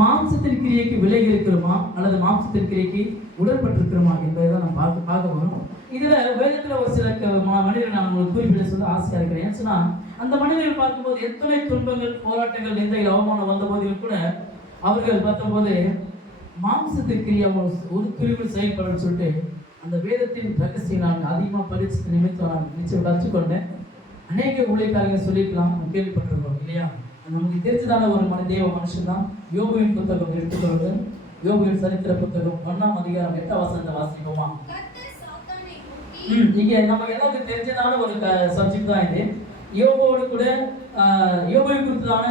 மாம்சத்தின் கிரியைக்கு விலகி இருக்கிறோமா அல்லது மாம்சத்தின் கிரியைக்கு உடன்பட்டிருக்கிறோமா என்பதை தான் நம்ம பார்க்க போறோம். இதுல வேதத்துல ஒரு சில மனிதர்கள் நான் உங்களுக்கு குறிப்பிட சொல்ல ஆசையா இருக்கிறேன். ஏன்னு சொன்னா அந்த மனிதர்கள் பார்க்கும்போது எத்தனை துன்பங்கள், போராட்டங்கள், நிந்தைகள், அவமானம் வந்த போதிலும் கூட அவர்கள் பார்த்தபோது மாம்சத்தின் கிரியை ஒரு துணிவில் செயல்படும் சொல்லிட்டு அந்த வேதத்தின் ரகசியம் நான் அதிகமாக படிச்சது நிமித்தம் நான் நிச்சயம் கற்றுக்கொண்டேன். அநேக ஊழியக்காரர்கள் சொல்லிக்கலாம், கேள்விப்பட்டிருக்கோம் இல்லையா? நமக்கு தெரிஞ்சதான ஒரு தேவ மனுஷன் தான் யோபுவின் புத்தகம் எடுத்துக்கொள்வது. யோபுவின் சரித்திர புத்தகம் 1ஆம் அதிகாரம் 8ஆம் வசனத்தை வாசிப்போமா? இங்க நமக்கு எல்லாருக்கும் தெரிஞ்சதான ஒரு சப்ஜெக்ட் தான் இது. யோபுவோடு கூட யோபுவை குறித்ததான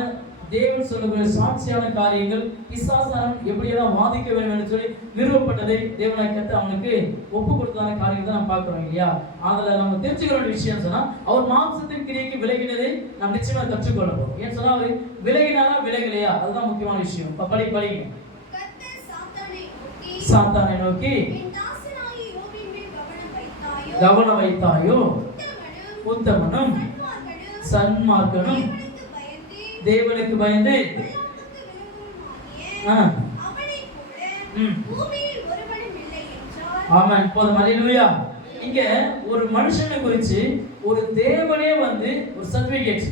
தேவன் சொல்லுகிற சாட்சியான காரியங்கள், பிசாசானம் எப்படியெல்லாம் வாதிக்க வேண்டும் என்று சொல்லி நிறுவப்பட்டதை தேவனை கற்று அவனுக்கு ஒப்பு கொடுத்ததான காரியங்கள் தான் நம்ம பார்க்கிறோம் இல்லையா? அதில் நம்ம தெரிஞ்சுக்கிற ஒரு விஷயம் சொன்னா அவர் மாம்சத்தின் கிரியைக்கு விலகினதை நாம் நிச்சயமா கற்றுக்கொள்ளணும். ஏன்னு சொன்னா அவர் விலகினாரா விலகலையா, அதுதான் முக்கியமான விஷயம். இப்ப படிங்க. சாத்தானை நோக்கி கவனம் வைத்தாயோ, உத்தமனும் சன்மார்க்கனும் தேவனுக்கு பயந்து ஆமென். போதும். அல்லேலூயா. இங்க ஒரு மனுஷனை குறித்து ஒரு தேவனே வந்து ஒரு சர்டிபிகேட்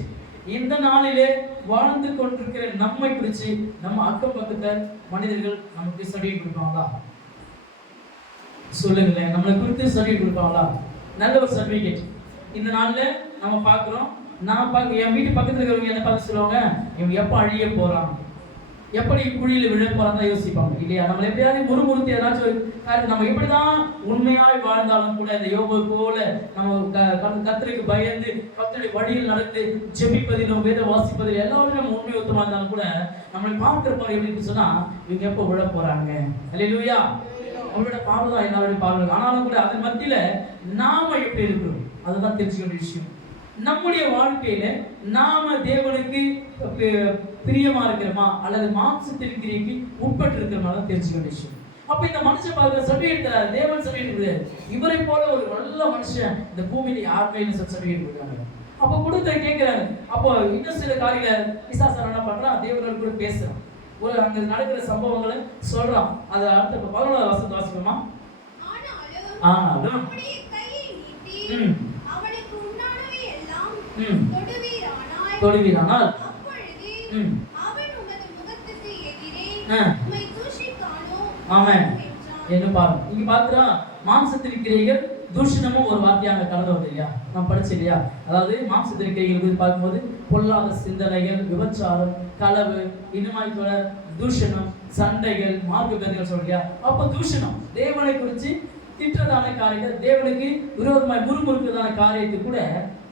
இந்த நாளிலே வாழ்ந்து கொண்டிருக்கிற நம்மை குறித்து நம்ம அக்கம் பக்கத்த மனிதர்கள் நமக்கு சர்டிபிகேட் கொடுப்பாங்களா? சொல்லுங்களேன், நம்மளை குறித்து சர்டிபிகேட் கொடுப்பாங்களா? நல்ல ஒரு சர்டிபிகேட் இந்த நாள்ல நம்ம பார்க்கிறோம். நான் என் வீட்டு பக்கத்துல இருக்கிறவங்க என்ன பார்த்து சொல்லுவாங்க, இவங்க எப்போ அழிய போறான், எப்படி குழியில விழ போறான்னு யோசிப்பாங்க இல்லையா? நம்ம எப்படியாவது முறுமுறுத்தி ஏதாச்சும் நம்ம எப்படிதான் உண்மையாய் வாழ்ந்தாலும் கூட இந்த யோபு போல நம்ம கர்த்தருக்கு பயந்து கர்த்தருடைய வழியில் நடந்து ஜெபிப்பதிலும் வேத வாசிப்பதிலும் எல்லாரும் நம்ம உண்மை ஒத்துமா இருந்தாலும் கூட நம்மளை பார்க்கிறப்ப எப்படின்னு சொன்னா இவங்க எப்போ விழ போறாங்க. அல்லேலூயா. அவங்களோட பார்வை தான் எல்லாருடைய பார்வை. ஆனாலும் கூட அதன் மத்தியில நாம எப்படி இருக்கிறோம் அதுதான் தெரிஞ்சுக்க வேண்டிய விஷயம். நம்முடைய வாழ்க்கையில நாம தேவனுக்கு பிரியமா இருக்கிறோமா அல்லது மாம்சத்தின் கிரியைக்கு உட்பட்டு இருக்கிறோமா தெரிஞ்சுக்க வேண்டிய விஷயம். அப்ப இந்த மனுஷன் பார்க்கிற சர்டிபிகேட் தேவன் சர்டிபிகேட் இவரை போல ஒரு நல்ல மனுஷன் இந்த பூமியில யாருமே சர்டிபிகேட் கொடுக்காங்க. அப்ப கொடுத்த கேட்கிறாங்க. அப்போ இன்னும் சில காரியங்களை பிசாசன் என்ன பண்றான், தேவனோடு கூட பேசுறான், ஒரு அங்க நடக்கிற சம்பவங்களை சொல்றான். அது அடுத்த 11ஆவது வசனத்தை வாசிப்போமா? ஆனாலும் தொடுவீரானால் ஆமென் என்ன பாருங்க. இங்க பாக்குறா மாம்சத்தின் கிரியைகள் தூஷணமும் ஒரு வார்த்தையாக கலந்து வருது இல்லையா? நான் படிச்சு இல்லையா? அதாவது மாம்சத்தின் கிரியைகள் பார்க்கும்போது பொல்லாத சிந்தனைகள், விபச்சாரம், களவு, இன்னுமாய் தொடர் தூஷணம், சண்டைகள், மார்க்க பேதங்கள் சொல்றியா? அப்ப தூஷணம் தேவனை குறித்து திட்டதான காரியங்கள், தேவனுக்கு விரோதமாய் முறுமுறுக்கிறதான காரியத்தை கூட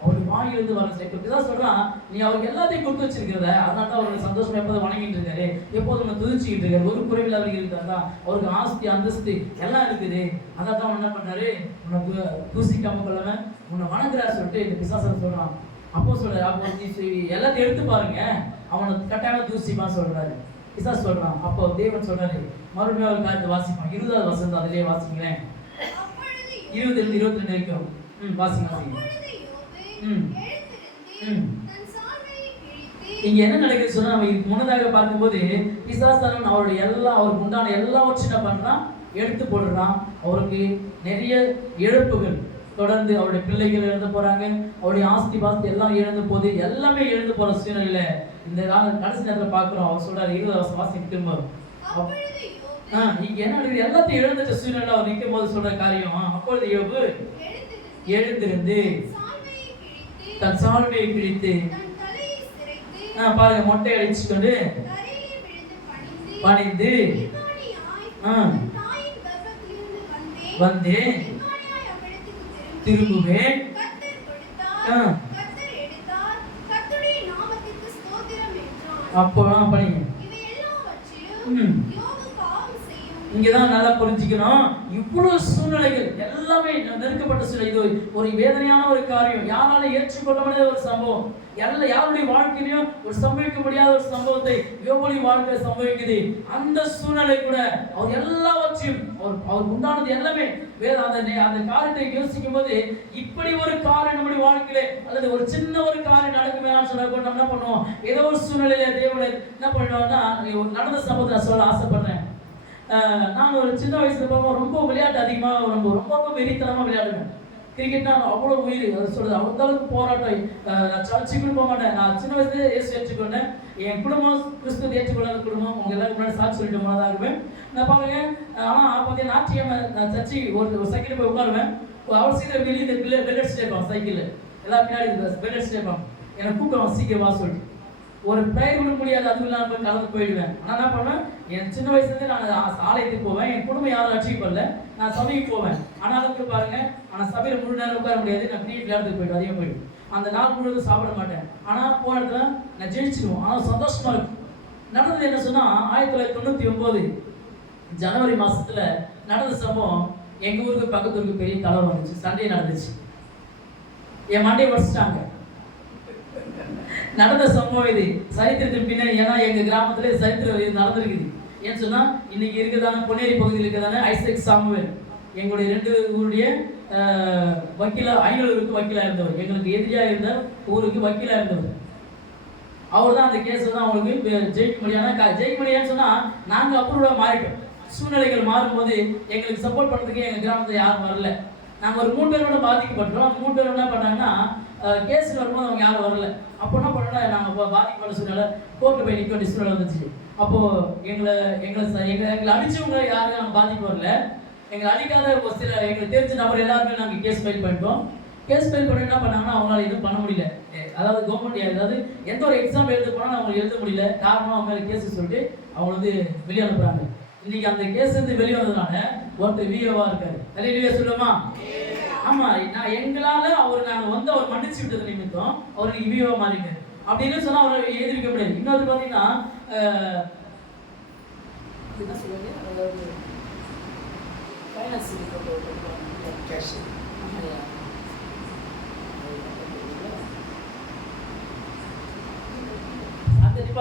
அவருடைய வாயிலிருந்து வர சேர்க்கிறதுதான் சொல்றான். நீ அவருக்கு எல்லாத்தையும் கொடுத்து வச்சிருக்கிறத, அதனால தான் அவருக்கு சந்தோஷமா எப்போதும் வணங்கிட்டு இருக்காரு, எப்போதும் துதிச்சுக்கிட்டு இருக்காரு, ஒரு குறைவில் அவருக்கு இருக்காருதா, அவருக்கு ஆஸ்தி அந்தஸ்து எல்லாம் இருக்குது. அதான் தான் என்ன பண்ணாரு, உனக்கு தூசிக்காம கொள்ளவன் உன்னை வணங்குறா சொல்லிட்டு இந்த பிசாசன் சொல்றான். அப்போ சொல்றாரு, அப்போ எல்லாத்தையும் எடுத்து பாருங்க, அவனை கட்டாயமா தூசிப்பான்னு சொல்றாரு பிசாசு சொல்றான். அப்போ தேவன் சொல்றாரு, மறுபடியும் ஒரு காரியத்தை வாசிப்பான். 20ஆவது வசனம் அதிலேயே வாசிக்கிறேன், 20-22 வரைக்கும் வாசிங்க. இங்க என்ன நடக்குது சொன்னா, நம்ம இதுக்கு முன்னதாக பார்க்கும்போது பிசாசானவன் அவருடைய அவருக்கு உண்டான எல்லாவற்றையும் என்ன பண்றான், எடுத்து போடுறான். அவருக்கு நிறைய இழப்புகள் தொடர்ந்து அவருடைய பிள்ளைகள் இழந்து போறாங்க, அவருடைய ஆஸ்தி பாஸ்தி எல்லாம் இழந்து போகுது, எல்லாமே இழந்து போற சூழ்நிலையில இந்த கடைசி நேரத்துல பாக்குறோம். அவர் சொல்றாரு 20 வாசி திரும்ப இங்க என்ன நடக்குது, எல்லாத்தையும் இழந்துட்ட சூழ்நிலை அவர் நிற்கும் போது சொல்ற காரியம், அப்பொழுது யோபு எழுந்திருந்து தன் சால்வையை கிழித்து பாருங்க மொட்டை அடிச்சுக்கொண்டு பணிந்து வந்தேன் திரும்புவேன். அப்போ படிங்க. இங்கதான் நல்லா புரிஞ்சுக்கணும். இவ்வளவு சூழ்நிலைகள் எல்லாமே நெருக்கப்பட்ட சூழ்நிலை. இது ஒரு வேதனையான ஒரு காரியம், யாரால ஏற்றுக்கொள்ள முடியாத ஒரு சம்பவம். யாருடைய வாழ்க்கையிலும் ஒரு சம்பவிக்க முடியாத ஒரு சம்பவத்தை யோபுவின் வாழ்க்கையில சம்பவிக்குது. அந்த சூழ்நிலை கூட அவர் எல்லாவற்றையும் அவர் உண்டானது எல்லாமே அந்த காரியத்தை யோசிக்கும் போது, இப்படி ஒரு காரியம் நம்முடைய வாழ்க்கையில அல்லது ஒரு சின்ன ஒரு காரியம் நடக்குமே சொல்ல நம்ம என்ன பண்ணுவோம், ஏதோ ஒரு சூழ்நிலையில தேவனை என்ன பண்ணுவாங்கன்னா, நடந்த சம்பவத்தை நான் சொல்ல ஆசைப்படுறேன். நான் ஒரு சின்ன வயசுல போகும்போது ரொம்ப விளையாட்டு அதிகமாக ரொம்ப வெறித்தனமாக விளையாடுவேன். கிரிக்கெட்னா அவ்வளோ உயிர். அதை சொல்றது அந்த அளவுக்கு போராட்டம். நான் சர்ச்சுக்கு போக மாட்டேன். நான் சின்ன வயசுல இயேசு ஏற்றுக்கொண்டேன். என் குடும்பம் கிறிஸ்துவ ஏற்றுக்கொள்ளாத குடும்பம். உங்க எல்லாரும் முன்னாடி சாட்சி சொல்லிட்டு போனதாக இருப்பேன். நான் பாருங்க, ஆனால் பார்த்தீங்கன்னா ஞாயிற்றுக்கிழமை நான் சர்ச்சு ஒரு சைக்கிள் போய் உட்காருவேன். அவசியத்தில் வெளியே இந்த பெல் அடிச்சுட்டே இருப்பான். சைக்கிள் எல்லாம் பின்னாடி பெல் அடிச்சுட்டே இருப்பான். எனக்கு கூப்பிடுவான் சீக்கிரம் வா சொல்லிட்டு. ஒரு ப்ரேயர் கொடுக்க முடியாது, அதுவும் இல்லாமல் போய் கலந்து போயிடுவேன். ஆனால் என்ன பண்ணுவேன், என் சின்ன வயசுலேருந்து நான் ஆலயத்துக்கு போவேன். என் குடும்பம் யாரும் அச்சீவ் பண்ணல, நான் சபைக்கு போவேன். ஆனாலும் பாருங்க, ஆனால் சபையில் முழு நேரம் உட்கார முடியாது. நான் கிரிக்கெட் விளையாடுறதுக்கு போயிட்டு அதிகம் போயிடுவேன். அந்த நாள் முழுவதும் சாப்பிட மாட்டேன். ஆனால் போன இடத்துல நான் ஜெயிச்சிடுவோம். ஆனால் சந்தோஷமா இருக்கும். நடந்தது என்ன சொன்னால், 1999 ஜனவரி மாதத்தில் நடந்த சம்பவம். எங்கள் ஊருக்கு பக்கத்து ஊருக்கு பெரிய கலவரம் வந்துச்சு. சண்டே நடந்துச்சு. என் மண்டையை உடச்சிட்டாங்க. நடந்த சம்பவம் இது சரித்திரத்தின் பின்னாடி. ஏன்னா எங்க கிராமத்துல சரித்திரம் இது நடந்திருக்குது. ஏன்னு சொன்னா, இன்னைக்கு இருக்குதான பொன்னேரி பகுதியில் இருக்குதானே ஐசக் சாமுவேல், எங்களுடைய 2 ஊருடைய வக்கீலா, ஐநூறுக்கு வக்கீலா இருந்தவர், எங்களுக்கு எதிரியா இருந்த ஊருக்கு வக்கீலா இருந்தவர். அவர் தான் அந்த கேஸ் தான் அவங்களுக்கு ஜெயிக்க முடியாதுன்னு சொன்னா, நாங்க அப்ரூவா மாறிட்டோம். சூழ்நிலைகள் மாறும்போது எங்களுக்கு சப்போர்ட் பண்றதுக்கு எங்க கிராமத்துல யாரும் வரல. நாங்கள் ஒரு 3 பேரோட பாதிக்கப்பட்டோம். அந்த 3 பேர் என்ன பண்ணாங்கன்னா, கேஸில் வரும்போது அவங்க யாரும் வரல. அப்போ என்ன பண்ணோன்னா, நாங்கள் பாதிக்கப்பட்ட சூழ்நிலை கோர்ட்டு போய் நிற்க வேண்டிய சூழ்நிலை வந்துச்சு. அப்போது எங்களை அடிச்சவங்க யாரும் நாங்கள் பாதிப்பு வரல. எங்களை அடிக்காத ஒரு சில எங்களுக்கு தெரிஞ்ச நபர் எல்லாருமே நாங்கள் கேஸ் ஃபைல் பண்ணிட்டோம். கேஸ் ஃபைல் பண்ணி என்ன பண்ணாங்கன்னா, அவங்களால எதுவும் பண்ண முடியல. அதாவது கவர்மெண்ட் அதாவது எந்த ஒரு எக்ஸாம் எழுத போனாலும் அவங்களுக்கு எழுத முடியல. காரணம் அவங்க மேலே கேஸ் சொல்லிட்டு அவங்க வந்து வெளியே அனுப்புகிறாங்க. இன்னைக்கு அந்த கேஸ் வந்து வெளியே வந்ததுனால ஒருத்தர் விஏவா இருக்காரு. தலையிலேயே சொல்லுமா? ஆமா, நான் எங்களால நாங்க வந்து அவர் மன்னிச்சு விட்டது நிமித்தம் அவருக்கு விஏவா மாறிட்டாரு அப்படின்னு சொன்னா அவரை எதிர்க்க முடியாது. இன்னொரு பாத்தீங்கன்னா என்ன சொல்லுங்க, அதாவது ஃபைனான்ஸ் கேஷ்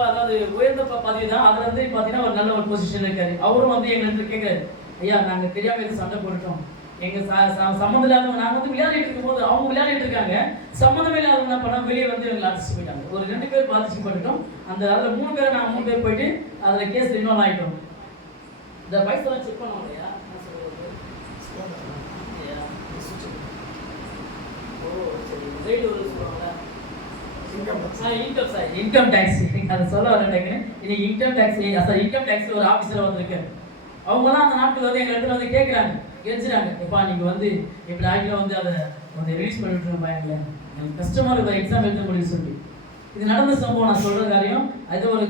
அதாவது உயர்ந்த பதவி தான். அதுல இருந்து பாத்தீங்கன்னா ஒரு நல்ல ஒரு பொசிஷன் இருக்காரு. அவரும் வந்து எங்களுக்கு கேட்கிறாரு, ஐயா நாங்க தெரியாம இது சண்டை போட்டுட்டோம், எங்க சம்மந்தம் இல்லாதவங்க நாங்க வந்து விளையாடிட்டு இருக்கும் போது அவங்க விளையாடிட்டு இருக்காங்க, சம்மந்தமே இல்லாதவங்க என்ன பண்ணா வெளியே வந்து எங்களை அடிச்சு போயிட்டாங்க. ஒரு 2 பேர் பாதிச்சுப்பட்டுட்டோம். அந்த அதுல 3 பேரை நாங்கள் 3 பேர் போயிட்டு அதுல கேஸ் இன்வால்வ் ஆயிட்டோம். இந்த பைசெல்லாம் செக் பண்ணோம் இல்லையா, இன்கம் டேக்ஸ் அதை சொல்ல வரட்டேங்க. இன்னைக்கு இன்கம் டேக்ஸ் ஒரு ஆஃபீஸர் வந்திருக்காரு. அவங்கலாம் அந்த நாட்கள் வந்து எங்கள் இடத்துல வந்து கேட்குறாங்க, கெஞ்சுறாங்க, எப்பா நீங்கள் வந்து இப்படி ஆகில வந்து அதை ரிலீஸ் பண்ணிவிட்டு பாயங்களே, எனக்கு கஷ்டமாக இருக்கிற எக்ஸாம் எழுத முடியும்னு சொல்லி. இது நடந்த சம்பவம். நான் சொல்கிற காரியம் அது ஒரு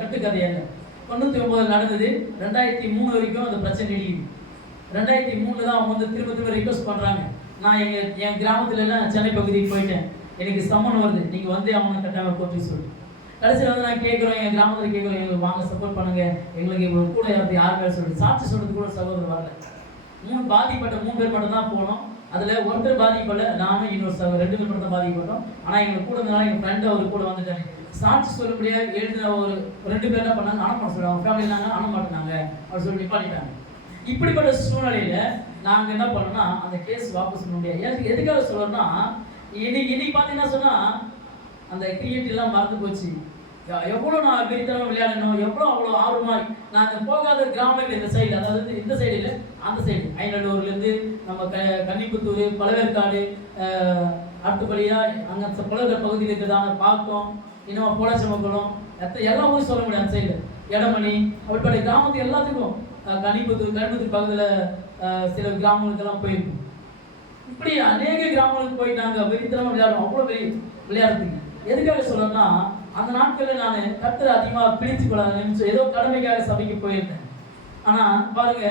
கட்டுக்கதையாக 99 நடந்தது. 2003 வரைக்கும் அந்த பிரச்சனை நீடிக்குது. 2003 தான் அவங்க வந்து திரும்ப ரிக்வஸ்ட் பண்ணுறாங்க. நான் என் கிராமத்துலலாம் சென்னை பகுதிக்கு போயிட்டேன், எனக்கு சம்மன் வருது, நீங்கள் வந்து அவங்க கட்டாமல் கோர்ட்டுக்கு சொல்லி. கடைசியில் வந்து நான் கேட்குறோம், எங்கள் கிராமத்தில் கேட்குறோம், எங்களுக்கு வாங்க சப்போர்ட் பண்ணுங்க, எங்களுக்கு இப்போ கூட யார் பேர் சொல்லிட்டு சாட்சி சொல்கிறது கூட சகோதரர் வரல. 3 பாதிக்கப்பட்ட 3 பேர் மட்டும் தான் போனோம். அதில் ஒருத்தர் பாதிக்கப்படல, நானும் இன்னொரு 2 பேர் மட்டும் தான் பாதிக்கப்பட்டோம். ஆனால் எங்களுக்கு கூட இருந்தனால எங்கள் ஃப்ரெண்டு அவர் கூட வந்துட்டாங்க. சாட்சி சொல்ல முடியாது எழுதின ஒரு 2 பேர் என்ன பண்ணாங்க, அனுப்ப சொல்லுவாங்க, அவங்க ஃபேமிலி நாங்கள் அனுப்ப மாட்டேனாங்க அவர் சொல்லி நிப்பாட்டிட்டாங்க. இப்படிப்பட்ட சூழ்நிலையில நாங்கள் என்ன பண்ணோம்னா, அந்த கேஸ் வாபஸ் பண்ண முடியாது. எதுக்காக சொல்றோம்னா, இன்னைக்கு பார்த்தீங்கன்னா சொன்னா அந்த கிரியேட் எல்லாம் மறந்து போச்சு. எவ்வளோ நான் வெறித்தனமாக விளையாடணும், அவ்வளோ ஆர்வமா நான் அந்த போகாத கிராமங்கள் இந்த சைடு, அதாவது இந்த சைடு இல்லை அந்த சைடு, ஐநல்லூர்லேருந்து நம்ம கன்னிப்புத்தூர், பழவேற்காடு, அடுத்தபடியாக அங்கே புலவர் பகுதியில் இருக்கிறதான பாக்கம், இன்னும் போலச்சமக்குளம், எல்லா ஊரும் சொல்ல முடியாது. அந்த சைடு எடமணி அப்படிப்பட்ட கிராமத்துக்கு எல்லாத்துக்கும் கன்னிப்புத்தூர் பக்கத்தில் சில கிராமங்களுக்கெல்லாம் போயிருக்கும். இப்படி அநேக கிராமங்களுக்கு போய் நாங்கள் வெறித்தனமாக விளையாடுவோம். அவ்வளோ விளையாடுறதுக்கு எதுக்காக சொல்லணும்னா, அந்த நாட்களில் நான் கர்த்தரை அதிகமாக பிடித்து கொள்ளாத ஏதோ கடமைக்காக சபைக்கு போயிருந்தேன். ஆனால் பாருங்க,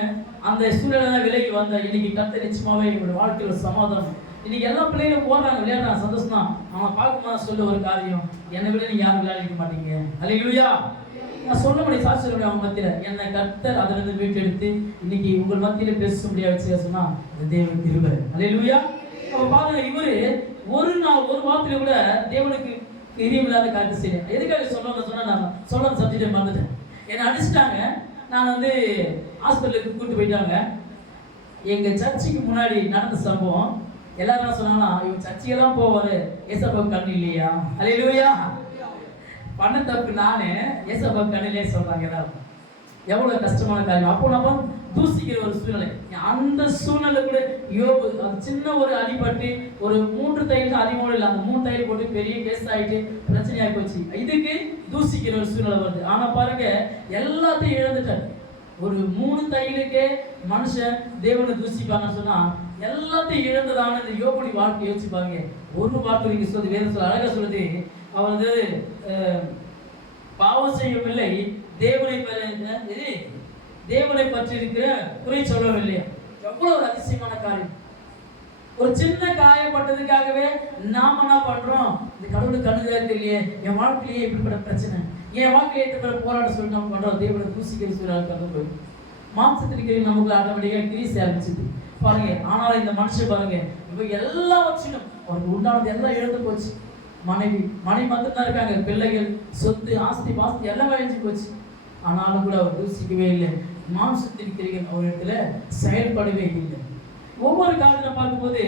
அந்த சூழ்நிலை விலைக்கு வந்த இன்னைக்கு கர்த்தர் நிச்சயமாகவே எங்களுடைய வாழ்க்கையில் ஒரு சமாதானம். இன்னைக்கு எல்லா பிள்ளைகளும் போடுறாங்க, விளையாடுறாங்க, சந்தோஷம் தான். அவன் பார்க்கும்போது சொல்ல ஒரு காரியம், என்னை விட நீங்கள் யாரும் விளையாடிக்க மாட்டீங்க. அல்லேலூயா. நான் சொல்ல முடியும், சாட்சி சொல்ல முடியும் அவங்க மத்தியில. என்னை கர்த்தர் அதிலிருந்து மீட்டெடுத்து இன்னைக்கு உங்கள் மத்தியில பேச முடியாது வச்சு சொன்னா அது தேவன் கிருபை. அல்லேலூயா. அப்ப பாருங்க, இவரு ஒரு நாள் ஒரு வாரத்துல கூட தேவனுக்கு பிரியமில்லாத காரியத்தை செய்யல. எதுக்காக சொன்னா நான் சொல்ல சப்ஜெக்ட் மறந்துட்டேன். என்னை அடிச்சுட்டாங்க. நான் வந்து ஹாஸ்பிட்டலுக்கு கூப்பிட்டு போயிட்டாங்க. எங்க சர்ச்சுக்கு முன்னாடி நடந்த சம்பவம். எல்லாரும் சொன்னாங்கன்னா இவன் சர்ச்சையெல்லாம் போவாரு, ஏசப்பா கண்ணு இல்லையா? அல்லேலூயா. பண்ண தப்பு நானு, ஏசப்பா கண்ணிலே சொல்றாங்க எல்லாரும். எவ்வளவு கஷ்டமான காரியம். அப்போ நம்ம தூசிக்கிற ஒரு சூழ்நிலை. அந்த சூழ்நிலை கூட யோபு சின்ன ஒரு அடிபட்டு ஒரு 3 தையல் அதிகமாக இல்லை, அந்த 3 தையல் போட்டு பெரிய கேஸ் ஆகிட்டு பிரச்சனையாகி போச்சு. இதுக்கு தூசிக்கிற ஒரு சூழ்நிலை வருது. ஆனா பாருங்க, எல்லாத்தையும் இழந்துட்டார். ஒரு 3 தையலுக்கே மனுஷன் தேவனை தூசிப்பாங்கன்னு சொன்னா எல்லாத்தையும் இழந்ததான இந்த யோபுடைய வாழ்க்கை யோசிப்பாங்க. ஒரு வார்த்தை நீங்க சொல்லி வேற சொல்ல அழகா சொல்லுது, அவர் வந்து பாவம் செய்யவில்லை, தேவனை பற்றி இருக்கிற குறை சொல்லவில்லை. எவ்வளவு ஒரு அதிசயமான காரியம். ஒரு சின்ன காயப்பட்டதுக்காகவே நாம என்ன பண்றோம், இந்த கடவுளுக்கு கண்ணுதா தெரியலையே, என் வாழ்க்கையிலேயே இப்படிப்பட்ட பிரச்சனை, என் வாழ்க்கையிலே இப்படி போராட்ட சொல்லி நம்ம பண்றோம். தேவனை தூசிக்கிற சூழலுக்கு மாம்சத்திற்கு நமக்கு ஆட்டோமேட்டிக்கா கிரீஸ் ஆரம்பிச்சுது பாருங்க. ஆனால் இந்த மனுஷன் பாருங்க, இப்ப எல்லாவற்றிலும் அவருக்கு உண்டானது எல்லாம் இழந்து போச்சு. மனைவி மட்டும்தான் இருக்காங்க, பிள்ளைகள், சொத்து, ஆஸ்தி பாஸ்தி எல்லாம் அழிஞ்சு போச்சு. ஆனாலும் கூட அவர் தூசிக்கவே இல்லை. மாம்சத்தின் கிரிகள் அவர் இடத்துல செயல்படவே இல்லை. ஒவ்வொரு காலத்துல பார்க்கும்போது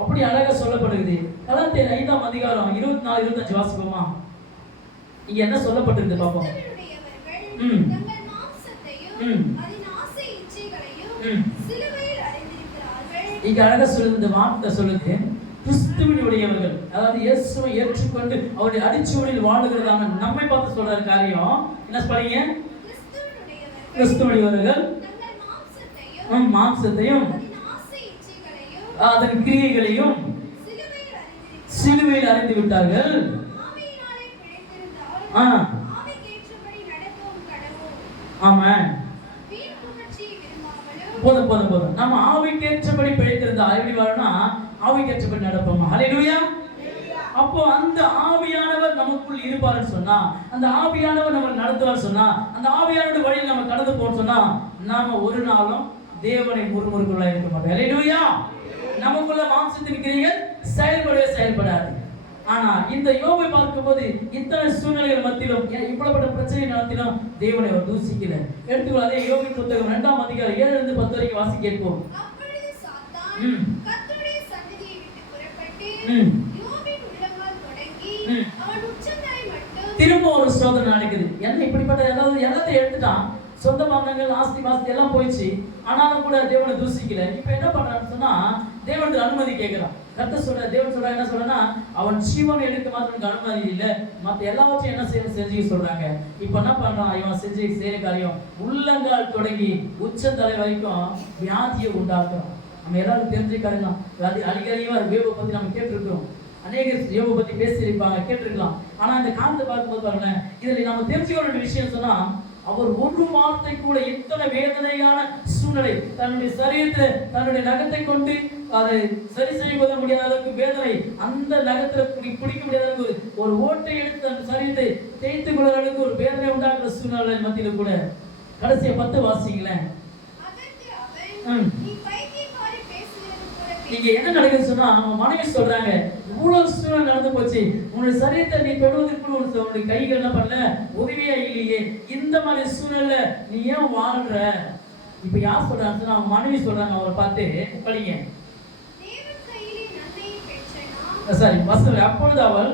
அப்படி அழகா சொல்லப்படுகிறது. கலாத்தியர் 5ஆம் அதிகாரம் 24-25 வாசிப்போமா? இங்க என்ன சொல்லப்பட்டிருக்கு பார்ப்போம். இங்க அழகா சொல்லுது, இந்த வார்த்தை சொல்லுது, கிறிஸ்துவினுடையவர்கள், அதாவது இயேசுவை ஏற்றுக்கொண்டு அவருடைய அடிச்சுவடியில் வாழுகிறதான நம்மை பார்த்து சொல்ற காரியம் என்ன சொல்றீங்க? கிறிஸ்துவினுடையவர்கள் மாம்சத்தையும் அதன் கிரியைகளையும் சிலுவையில் அறிந்து விட்டார்கள். ஆமா, போதும். நம்ம ஆவிக்கேற்றபடி பிழைத்திருந்தா எப்படி வாழணும்னா ஆவிக்கேற்றபடி நடப்போம். ஹல்லேலூயா. அப்போ அந்த ஆவியானவர் நமக்குள் இருப்பாருன்னு சொன்னா, அந்த ஆவியானவர் நம்ம நடத்துவார் சொன்னா, அந்த ஆவியானவர் வழியில் நம்ம கடந்து போறோம் சொன்னா, நாம ஒரு நாளும் தேவனை முறுமுறுக்குள்ள இருக்க மாட்டோம். ஹல்லேலூயா. நமக்குள்ள மாம்சத்தின் கிரியைகள் செயல்படாது. ஆனா இந்த யோபை பார்க்கும்போது இத்தனை சூழ்நிலைகள் மத்தியிலும், இப்படிப்பட்ட பிரச்சனை நடத்திலும் தேவனை அவர் தூசிக்கல. எடுத்துக்கொள்ள அதே யோபின் புத்தகம் 2ஆம் அதிகாரம் 7-10 வரைக்கும் வாசி கேட்போம். திரும்ப ஒரு சோதனை நடக்குது. என்ன இப்படிப்பட்ட எல்லாத்தையும் எடுத்துட்டான், சொந்த பந்தங்கள், ஆஸ்தி பாஸ்தி எல்லாம் போயிடுச்சு. ஆனாலும் கூட தேவனை தூசிக்கல. இப்ப என்ன பண்றான்னு சொன்னா தேவனுக்கு அனுமதி கேட்கிறான். கர்த்தர் சொல்ற, தேவன் சொல்ற என்ன சொல்றனா, அவன் ஜீவனை எடுக்க மாத்திரம் அனுமதி இல்ல, மத்த எல்லாவற்றையும் என்ன செஞ்சு சொல்றாங்க. இப்ப என்ன பண்றான், இவன் செய்யற காரியம் உள்ளங்கால் தொடங்கி உச்சந்தலை வரைக்கும் வியாதியை உண்டாக்குறான். நம்ம எல்லாரும் தெரிஞ்சுக்கலாம். அடிக்கடியா யோபை பத்தி நம்ம கேட்டிருக்கிறோம், அநேக யோபை பத்தி பேசியிருப்பாங்க, கேட்டிருக்கலாம். ஆனா இந்த காலத்தை பார்க்கும்போது பாருங்க, இதுல நம்ம தெரிஞ்சுக்க வேண்டிய விஷயம் சொன்னா, அவர் ஒரு வார்த்தை கூட இத்தனை வேதனையான சூழ்நிலை, தன்னுடைய சரீரத்தை தன்னுடைய நகத்தை கொண்டு அதை சரி செய்ய முடியாத அளவுக்கு வேதனை, அந்த நகத்துல பிடிக்க முடியாத அளவுக்கு ஒரு ஓட்டை எடுத்து அந்த சரீரத்தை தேய்த்து கொள்ற அளவுக்கு ஒரு வேதனை உண்டாக்குற சூழ்நிலை மத்தியில கூட கடைசியா 10 வாசிங்களேன். இங்க என்ன நடக்குது சொன்னா, அவங்க மனைவி சொல்றாங்க, இவ்வளவு சூழ்நிலை நடந்து போச்சு, உன்னுடைய சரீரத்தை நீ தொடுவதற்கு உன்னுடைய கைகள் என்ன பண்ணல, உதவியா இல்லையே, இந்த மாதிரி சூழ்நிலை நீ ஏன் வாழ்ற? இப்ப யார் சொல்றாங்க, அவங்க மனைவி சொல்றாங்க. அவரை பார்த்து படிங்க. சரி வசனம். அப்பொழுது அவள்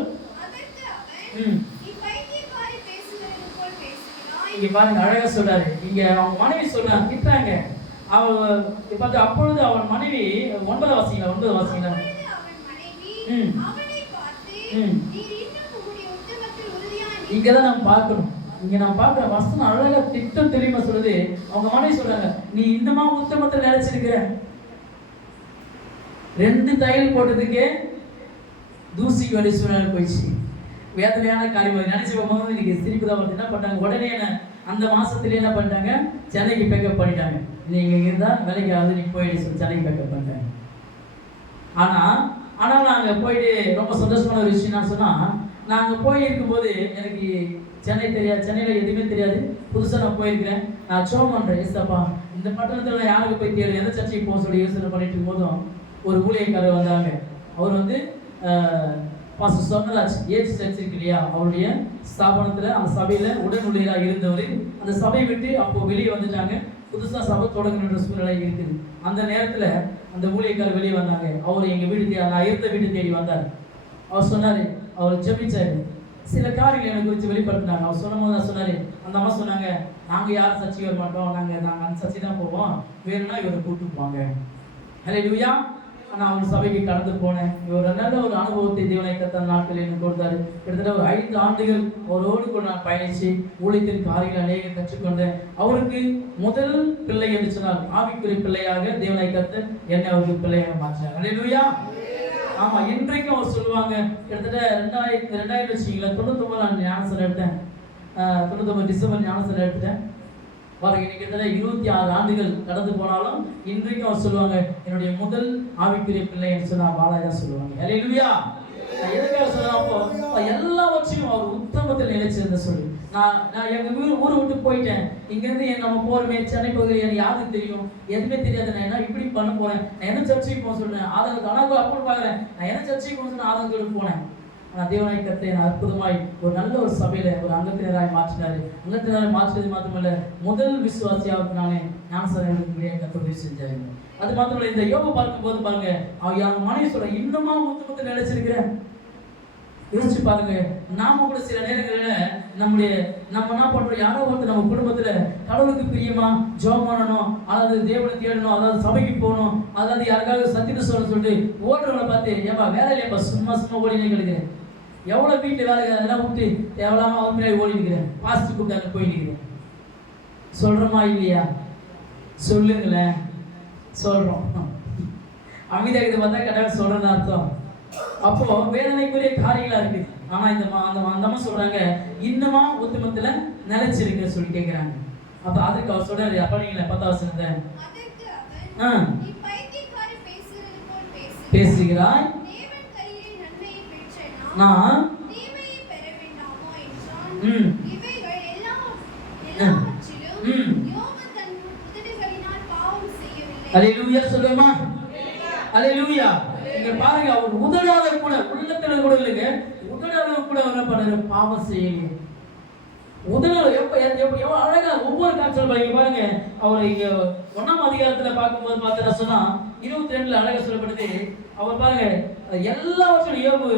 இங்க பாருங்க அழகா சொல்றாரு. இங்க அவங்க மனைவி சொல்றாங்க, திட்டாங்க. அப்பொழுது அவன் மனைவி 9 வாசிங்களா. இங்கதான் நம்ம பார்க்கணும். இங்க நம்ம பார்க்கிற வசனம் அழகா திட்டம் தெரியுமா சொல்லுது. அவங்க மனைவி சொல்றாங்க, நீ இன்னமா உத்தமத்தை நினைச்சிருக்கிற, 2 தையல் போட்டதுக்கே தூசிக்கு வேண்டிய சூழ்நிலை போயிடுச்சு. வேதனையான காரியம் நினைச்சு போகும்போது இன்னைக்கு சிரிப்பு தான் வருது. என்ன பண்ணாங்க, உடனே அந்த மாசத்துல என்ன பண்ணிட்டாங்க, சென்னைக்கு பேக்கப் பண்ணிட்டாங்க. நீங்க இருந்தா வேலைக்கு ஆகுது, நீங்க போயிட்டு சொல்லி சென்னைக்கு பேக்கப் பண்ணிட்டாங்க. ஆனால் நாங்கள் போயிட்டு ரொம்ப சந்தோஷமான ஒரு விஷயம் என்ன சொன்னா, நாங்கள் போய் இருக்கும்போது எனக்கு சென்னை தெரியாது, சென்னையில் எதுவுமே தெரியாது, புதுசாக நான் போயிருக்கிறேன். நான் ஜெபம் பண்ணுறேன், ஏசப்பா இந்த பட்டணத்தில் நான் யாருக்கு போய் தேடும், எந்த சர்ச்சைக்கு போக சொல்லி யோசனை பண்ணிட்டு இருக்கும் போதும் ஒரு ஊழியக்காரர் வந்தாங்க. அவர் வந்து பாஸ்டர் சொர்ணராஜ் ஏஜ் சர்ச் இருக்கு இல்லையா, அவருடைய ஸ்தாபனத்தில் அந்த சபையில் உடன் ஊழியராக இருந்தவர் அந்த சபையை விட்டு அப்போ வெளியே வந்துட்டாங்க. புதுசாக சபை தொடங்கணுன்ற சூழ்நிலை இருக்குது. அந்த நேரத்தில் அந்த ஊழியக்காரர் வெளியே வந்தாங்க. அவர் எங்கள் வீடு நான் இருந்த வீடு தேடி வந்தார். அவர் சொன்னார், அவர் ஜெபிச்சார், சில காரியங்கள் எனக்கு குறித்து வெளிப்படுத்தினாங்க. அவர் சொல்லும் போது தான் சொன்னார், அந்த அம்மா சொன்னாங்க, நாங்கள் யாரும் சர்ச்சைக்கு வர மாட்டோம், நாங்கள் அந்த சர்ச்சை தான் போவோம், வேணும்னா இவரை கூப்பிட்டு போவாங்க. ஹல்லேலூயா. நான் அவர் சபைக்கு கடந்து போனேன். இவர் நல்ல ஒரு அனுபவத்தை தேவனை கர்த்தர் நாட்கள் எனக்கு கொடுத்தாரு. கிட்டத்தட்ட ஒரு 5 ஆண்டுகள் அவரோடு கூட நான் பயணித்து ஊழியத்தின் காரியங்கள் அநேக கற்றுக்கொண்டேன். அவருக்கு முதல் பிள்ளை என்று சொன்னால் ஆவிக்குரிய பிள்ளையாக தேவனை கர்த்தர் என்னை அவருக்கு பிள்ளையாக மாற்றினார். ஹல்லேலூயா. ஆமா, இன்றைக்கும் அவர் சொல்லுவாங்க, கிட்டத்தட்ட 2000 வச்சுக்கீங்களா, 99 நான் ஞானஸ்தானம் எடுத்தேன். 99 டிசம்பர் ஞானஸ்தானம் எடுத்துட்டேன். பாருங்க, இன்னைக்கு கிட்டத்தட்ட 26 ஆண்டுகள் கடந்து போனாலும் இன்றைக்கும் அவர் சொல்லுவாங்க, என்னுடைய முதல் ஆவிக்குரிய பிள்ளை என்று சொன்னா பாலாஜா சொல்லுவாங்க. ஹல்லேலூயா. எதுக்காக சொல்றப்போ எல்லாவற்றையும் அவர் உத்தமத்தில் நிலைச்சிருந்த சொல்லி நான் எங்க ஊரை விட்டு போயிட்டேன். இங்கேருந்து நம்ம போறமே சென்னை பகுதியில் எனக்கு யாருக்கு தெரியும், எதுவுமே தெரியாது. நான் என்ன இப்படி பண்ண போறேன், நான் என்ன சர்ச்சைக்கு போக சொல்றேன், ஆதங்க கணக்கு அப்படி பாக்குறேன், நான் என்ன சர்ச்சைக்கு போக சொன்ன ஆதங்களுக்கு போனேன். ஆனால் தேவனை கர்த்தர் அற்புதமாய் ஒரு நல்ல ஒரு சபையில ஒரு அங்கத்தினராய் மாற்றினாரு. அங்கத்தினராய் மாற்றினது மாத்திரமல்ல, முதல் விசுவாசியாவுக்கு நானே ஞானஸ்தானம் கர்த்தர் உதவி செஞ்சாரு. அது மாத்திரமல்ல, இந்த யோகா பார்க்கும்போது பாருங்க, அவங்க மனைவி சொல்ற, இன்னுமா உத்தமத்தை நினைச்சிருக்கிறேன். யோசிச்சு பாருங்க, நாம கூட சில நேரங்களில் நம்ம என்ன பண்றோம், யாரோ ஒருத்தர் நம்ம குடும்பத்துல கடவுளுக்கு பிரியமா ஜெபம் பண்ணணும், அதாவது தேவனை தேடணும், அதாவது சபைக்கு போகணும், அதாவது யாருக்காவது சத்தியத்தை சொல்லிட்டு ஓடுறவங்களை பார்த்து, ஏப்பா வேலை இல்லையப்பா, சும்மா ஓடினே கிடைக்கிறேன், எவ்வளவு வீட்டுல வேலை அதெல்லாம் விட்டு எவ்வளவு அவன் பின்னாடி ஓடி நிற்கிறேன், பாஸ்ட் கூப்பிட்டு போய் நிற்கிறேன். சொல்றோமா இல்லையா? சொல்லுங்களேன். சொல்றோம். அமைதியாக இதை பார்த்தா கட்டாக சொல்றேன்னு அர்த்தம். அப்போ வேதனைக்குரிய காரியங்களா இருக்கு. ஆனா இந்த அந்தமா சொல்றாங்க, இன்னமா உத்தமத்துல நிலைச்சிருக்க சொல்லி கேட்கிறாங்க. அப்ப அதுக்கு அவர் சொல்றாரு, அப்ப நீங்க 10வது வசனத்தை பேசுகிறாய், நான் அல்லேலூயா சொல்லுமா. அல்லேலூயா. இங்க பாருங்க, அவர் உதடால கூட உள்ளத்துல கூட இல்லைங்க, உதடால கூட என்ன பண்ணாரு, பாவம் செய்யலையே. உதடால எப்ப அழகா ஒவ்வொரு காட்சியில் பாருங்க. அவர் இங்க 1ஆம் அதிகாரத்துல பார்க்கும்போது பார்த்தா சொன்னா 22ல அழகா சொல்லப்படுது. அவர் பாருங்க, எல்லாவற்றையும் யோபு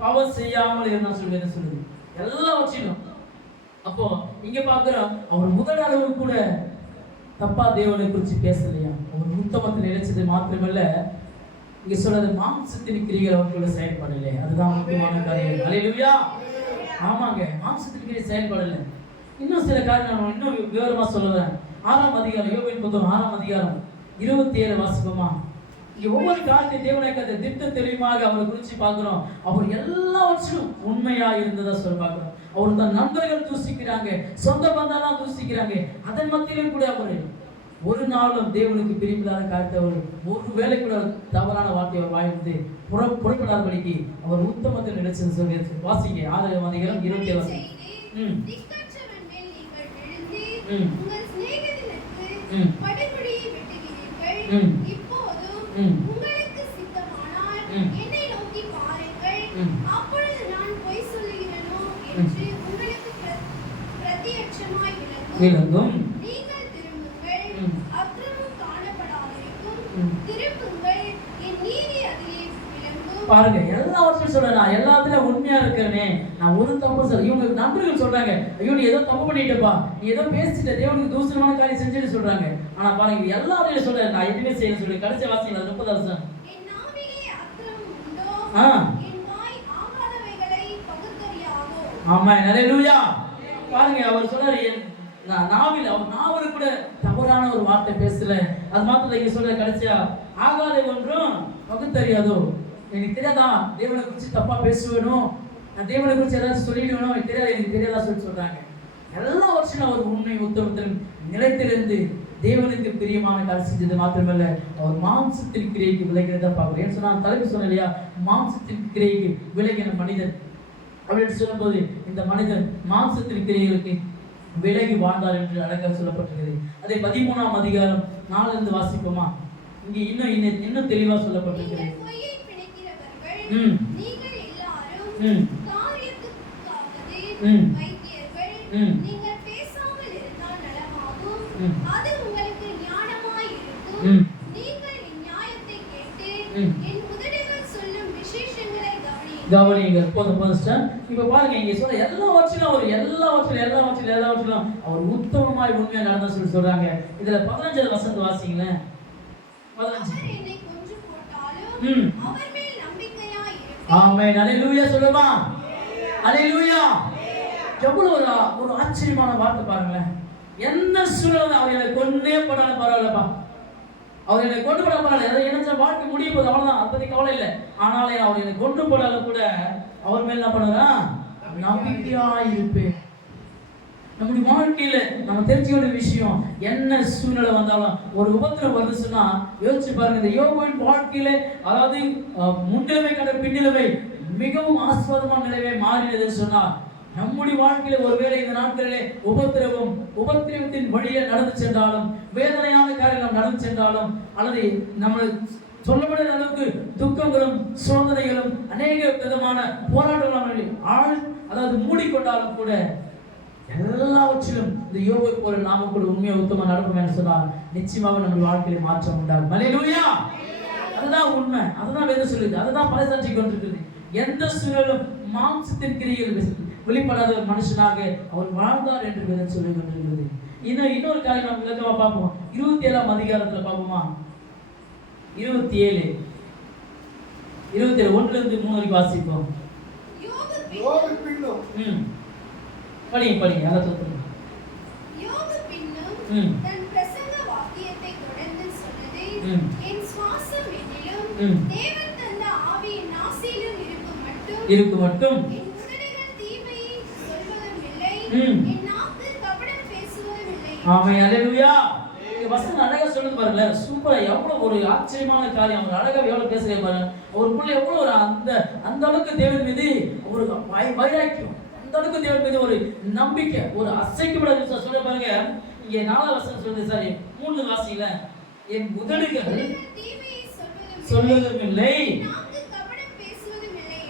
பாவம் செய்யாமல் இருந்தா சொல்லுது, எல்லாவற்றையும். அப்போ இங்க பாக்குறோம், அவர் உதடாளவு கூட தப்பா தேவனை குறித்து பேசலையா. அவர் உத்தமத்தில் நிலைச்சது மாத்திரமல்ல, இங்க சொல்றது மாம்சத்தின் கிரிகள் அவர்களோட செயல்படலை. அதுதான் முக்கியமான காரியம். அல்லேலூயா. ஆமாங்க, மாம்சத்தின் கிரியை செயல்படலை. இன்னும் சில காரியம் நான் இன்னும் விவரமா சொல்லுவேன். 6ஆம் அதிகாரம், யோபுவின் புத்தகம் 6ஆம் அதிகாரம் 27 வாசிப்போமா. இங்க ஒவ்வொரு காரியத்தை தேவனை கத்த திட்ட தெளிவாக அவரை குறித்து பார்க்கிறோம். அவர் எல்லாவற்றும் உண்மையா இருந்ததா சொல்ல பார்க்கிறோம். அவர் தன் நண்பர்கள் தூசிக்கிறாங்க, சொந்த பந்தெல்லாம் தூசிக்கிறாங்க, அதன் மத்தியிலும் கூட அவர் ஒரு நாளும் தேவனுக்கு பிரிப்பில்லாத காரியத்தை அவர் ஒரு வேலை கூட தவறான வார்த்தை அவர் வாய்ந்து புறப்படாதபடிக்கு அவர் உத்தமத்தில் நினைச்சது சொல்லி வாசிங்க. 6ஆம் அதிகாரம் 27 வாசிங்க. விளங்கும். பாருங்க, எல்லாவற்றையும் சொல்றேன், நான் எல்லாத்துலயும் உண்மையா இருக்கிறேனே, நான் ஒரு தப்பு சொல்ல. இவங்க நண்பர்கள் சொல்றாங்க, ஐயோ நீ ஏதோ தப்பு பண்ணிட்டப்பா, நீ ஏதோ பேசிட்ட, தேவனுக்கு தூசணமான காரியம் செஞ்சுட்டு சொல்றாங்க. ஆனா பாருங்க, எல்லாரையும் சொல்றேன், நான் எதுவுமே செய்ய சொல்லி கடைசி வாசிங்க 30 வருஷம். ஆமா, அல்லேலூயா. பாருங்க, அவர் சொல்றாரு, நாவில் அவர் நாவல் கூட தவறான ஒரு வார்த்தை பேசல. அது மாத்திரம் இங்க சொல்ற கடைசியா, ஆகாத ஒன்றும் பகுத்தறியாதோ. எனக்கு தெரியாதா தேவனை குறித்து தப்பா பேசுவேணும், நான் தேவனை குறித்து ஏதாச்சும் சொல்லிடுவேணும், எனக்கு தெரியாது, எனக்கு தெரியாதா சொல்றாங்க. எல்லா வருஷம் அவர் உண்மை உத்தமத்தில் நிலைத்திருந்து தேவனுக்கு பிரியமான காரியம் செஞ்சது மாத்திரமல்ல, அவர் மாம்சத்தின் கிரியைக்கு விலகிறதா பார்க்கிறோம். ஏன்னு சொன்னா தலைப்பு சொன்ன இல்லையா, மாம்சத்தின் கிரியைக்கு விலகின மனிதன் அப்படின்னு சொல்லும்போது இந்த மனிதன் மாம்சத்தின் கிரியைகளுக்கு விலகி வாழ்ந்தார் என்று அழகாக சொல்லப்பட்டிருக்கிறது. அதை 13ஆம் அதிகாரம் 4 வாசிப்போமா? இங்கே இன்னும் தெளிவா சொல்லப்பட்டிருக்கிறது. கவனியுங்கள். போதும். இப்ப பாருங்க, இங்க சொல்ற எல்லாவற்றிலும் அவர் உத்தமமாய் உண்மையா நடந்தா சொல்றாங்க. இதுல 15 வசனம் வாசிங்களேன். 15. ஆமென். அல்லேலூயா சொல்லுமா? அல்லேலூயா. எவ்வளவு ஒரு ஆச்சரியமான வார்த்தை பாருங்களேன். என்ன சூழல் அவர் என்னை கொண்டே போனாலும் பரவாயில்லப்பா, அவர் என்னை கொண்டு போட பரவாயில்ல, என்ன வாழ்க்கை முடிய போது அவ்வளவுதான், அதை பத்தி கவலை இல்லை. ஆனாலே அவர் என்னை கொண்டு போனாலும் கூட அவர் மேல் என்ன பண்ணுறா? நம்பிக்கையா இருப்பேன். நம்முடைய வாழ்க்கையில நம்ம தெரிஞ்சுக்கிற விஷயம், என்ன சூழ்நிலை வந்தாலும் ஒரு உபத்திரம் வருது சொன்னா யோசிச்சு பாருங்க. இந்த யோபுவின் வாழ்க்கையில அதாவது முன்னிலைமை கண்ட பின்னிலைமை மிகவும் ஆஸ்வாதமான நிலைமை மாறினதுன்னு சொன்னா, நம்முடைய வாழ்க்கையில ஒருவேளை இந்த நாட்களிலே உபத்திரவத்தின் வழியே நடந்து சென்றாலும், வேதனையான காரியம் நடந்து சென்றாலும், அல்லது நம்ம சொல்லப்படாத அளவுக்கு துக்கங்களும் சோதனைகளும் அநேக விதமான போராட்டங்களும் அதாவது மூடிக்கொண்டாலும் கூட எல்லாவற்றிலும் இந்த யோபை போல நாம கூட உண்மையை உத்தம நடக்கும் என்று சொன்னால் நிச்சயமாக நம்முடைய வாழ்க்கையில மாற்றம் உண்டாகும். அல்லேலூயா. அதுதான் உண்மை, அதுதான் வேதம் சொல்லுது, அதுதான் பறைசாற்றி கொண்டிருக்கிறது. எந்த சூழலும் மாம்சத்தின் கிரியைகள் வெளிப்படாத ஒரு மனுஷனாக அவர் வாழ்ந்தார் என்று வேதம் சொல்லி கொண்டிருக்கிறது. இன்னொரு காரியம் நம்ம விளக்கமா பார்ப்போம். 27ஆம் அதிகாரத்துல பார்ப்போமா? 27 1 3 வாசிப்போம். படிங்க அதை சொல்லுங்க. யோபு பின்னும் தன் பிரசங்க வாக்கியத்தை தொடர்ந்து சொன்னது, என் சுவாசம் என்னிலும் தேவன் தந்த ஆவி என் நாசியிலும் இருக்கும் மட்டும் என் உதடுகள் தீமையை சொல்வதும் இல்லை, என் நாக்கு கபடம் பேசுவதும் இல்லை. ஆமென். அல்லேலூயா. இந்த வசனம் அழகா சொல்லுது பாருங்க. சூப்பரா, எவ்வளவு ஒரு ஆச்சரியமான காரியம். அவர் அழகா எவ்வளவு பேசுறே பாருங்க. அவருக்குள்ள எவ்வளவு ஒரு அந்த அளவுக்கு தேவன் மீது ஒரு வைராக்கியம், அந்த அளவுக்கு தேவன் மீது ஒரு நம்பிக்கை, ஒரு அசைக்கப்படாத சொல்ல பாருங்க. இங்க 4 வசனம் சொல்லுது. சாரி 3 வாசிங்கள. என் உதடுகள் சொல்வதும் இல்லை,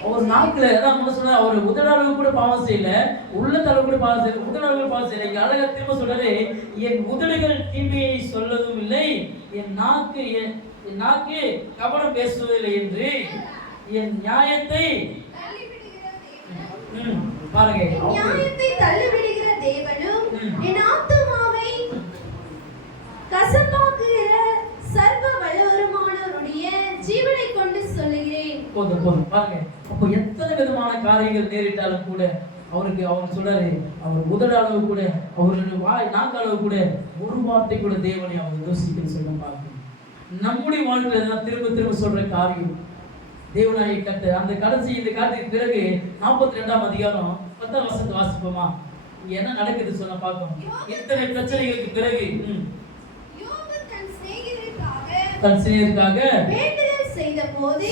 அவர் நாக்குல அதான் முன்ன சொன்னார், அவர் உதடாளவு கூட பாவம் செய்யல, உள்ளத்தளவு கூட பாவம் செய்யல, உதடாளவு பாவம் செய்யல. இங்க அழகா திரும்ப சொல்றாரு, என் உதடுகள் தீமையை சொல்லவும் இல்லை, என் நாக்கு கபடம் பேசுவதில்லை என்று என் நியாயத்தை பாருங்க, நியாயத்தை தள்ளிவிடுகிற தேவனும் என் ஆத்துமாவை கசப்பாக்குகிற சர்வ வல்லவருமானவருடைய ஜீவனை கொண்டு சொல்லுகிறேன். போதும் பாருங்க. அப்போ எத்தனை விதமான காரியங்கள் நேரிட்டாலும் கூட அவர் சொல்றாரு, அவர் உதடாளவு கூட, அவருடைய நாக்களவு கூட ஒரு வார்த்தை கூட தேவனை அவர் யோசிக்க சொல்ல பார்க்கணும். நம்முடைய வாழ்க்கையில தான் திரும்ப சொல்ற காரியம் தேவனாயை கட்டு அந்த கடைசி இந்த காலத்துக்கு பிறகு 42ஆம் அதிகாரம் 10 வசனத்தை வாசிப்போமா? என்ன நடக்குது சொன்ன பார்ப்போம். இத்தனை பிரச்சனைகளுக்கு பிறகு யோபு தன் சிநேகிதருக்காக வேண்டுதல் செய்தபோது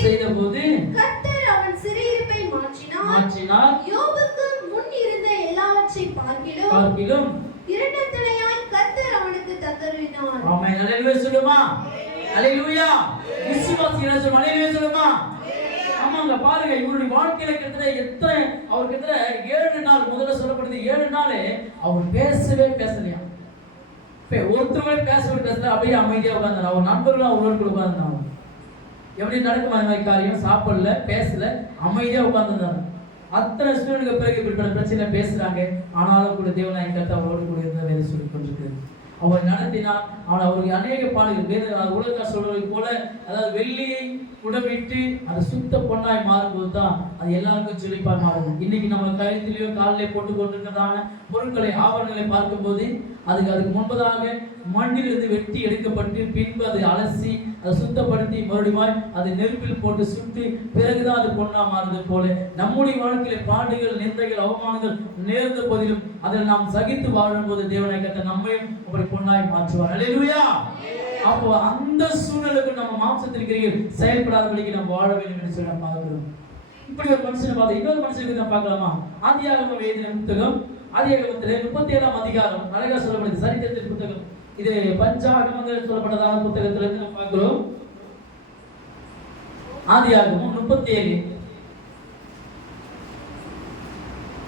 கர்த்தர் அவன் சிறையிருப்பை மாற்றினார். யோபுக்கு முன் இருந்த எல்லாவற்றை பார்க்கிலும் இரண்டத்தனையாய் கர்த்தர் அவனுக்கு தந்தருளினார். ஆமென். அல்லேலூயா சொல்லுமா? அல்லேலூயா. விசுவாசிகளே சொல்லுமா? அல்லேலூயா சொல்லுமா? ஆமாங்க. பாருங்க, இவருடைய வாழ்க்கையில கிட்டத்தட்ட அவர் கிட்டத்தட்ட 7 நாள், முதல்ல சொல்லப்படுது 7 நாள் அவர் பேசலையா. ஒருத்தருமே பேசல, அப்படியே அமைதியா உட்கார்ந்தார். அவர் நண்பர்களும் அவரோடு கூட உட்கார்ந்தாங்க. எப்படி நடக்கும் அந்த மாதிரி காரியம்? சாப்பிடல, பேசல, அமைதியா உட்கார்ந்துருந்தாங்க. அத்தனை சூழ்நிலைக்கு பிறகு இப்படிப்பட்ட பிரச்சனை பேசுறாங்க. ஆனாலும் கூட தேவனாய் கர்த்தர் அவரோடு கூட இருந்த வேலை சொல்லி கொண்டிருக்கிறது. அவர் நடத்தினார். ஆனால் அவருக்கு அநேக பாடுகள் உலக சொல்றது போல, அதாவது வெள்ளியை உடவிட்டு அது சுத்த பொன்னாய் மாறும்போது தான் அது எல்லாருக்கும் செழிப்பாய் மாறும். இன்னைக்கு நம்ம கழுத்திலேயோ காலிலே போட்டு கொண்டிருக்கிறதான பொருட்களை, ஆபரணங்களை பார்க்கும்போது அதுக்கு முன்பதாக மண்ணிலிருந்து வெட்டி எடுக்கப்பட்டு பின்பு அதை அலசி அதை சுத்தப்படுத்தி மறுபடியும் அது நெருப்பில் போட்டு சுட்டு பிறகுதான் அது பொன்னா மாறுது போல நம்முடைய வாழ்க்கையில பாடுகள், நிந்தைகள், அவமானங்கள் நேர்ந்த போதிலும் அதில் நாம் சகித்து வாழும்போது தேவனை கர்த்தர் நம்மையும் அப்படி பொன்னாய் மாற்றுவார். அல்லேலூயா. அப்போ அந்த சூழ்நிலைக்கு நம்ம மாம்சத்தின் கிரியைகள் செயல்படாதபடிக்கு நம்ம வாழ வேண்டும் என்று சொல்லி பார்க்கிறோம். இப்படி ஒரு மனுஷனை பார்த்து இன்னொரு மனுஷனுக்கு தான் பார்க்கலாமா? ஆதியாகமம் எழுதின புத்தகம், ஆதியாகமத்திலே 37ஆம் அதிகாரம் அழகா சொல்லப்படுது. சரித்திரத்தின் புத்தகம் இது பஞ்சாகமங்கள் சொல்லப்பட்டதான புத்தகத்துல இருந்து நம்ம பார்க்கிறோம். ஆதியாகமம் 37.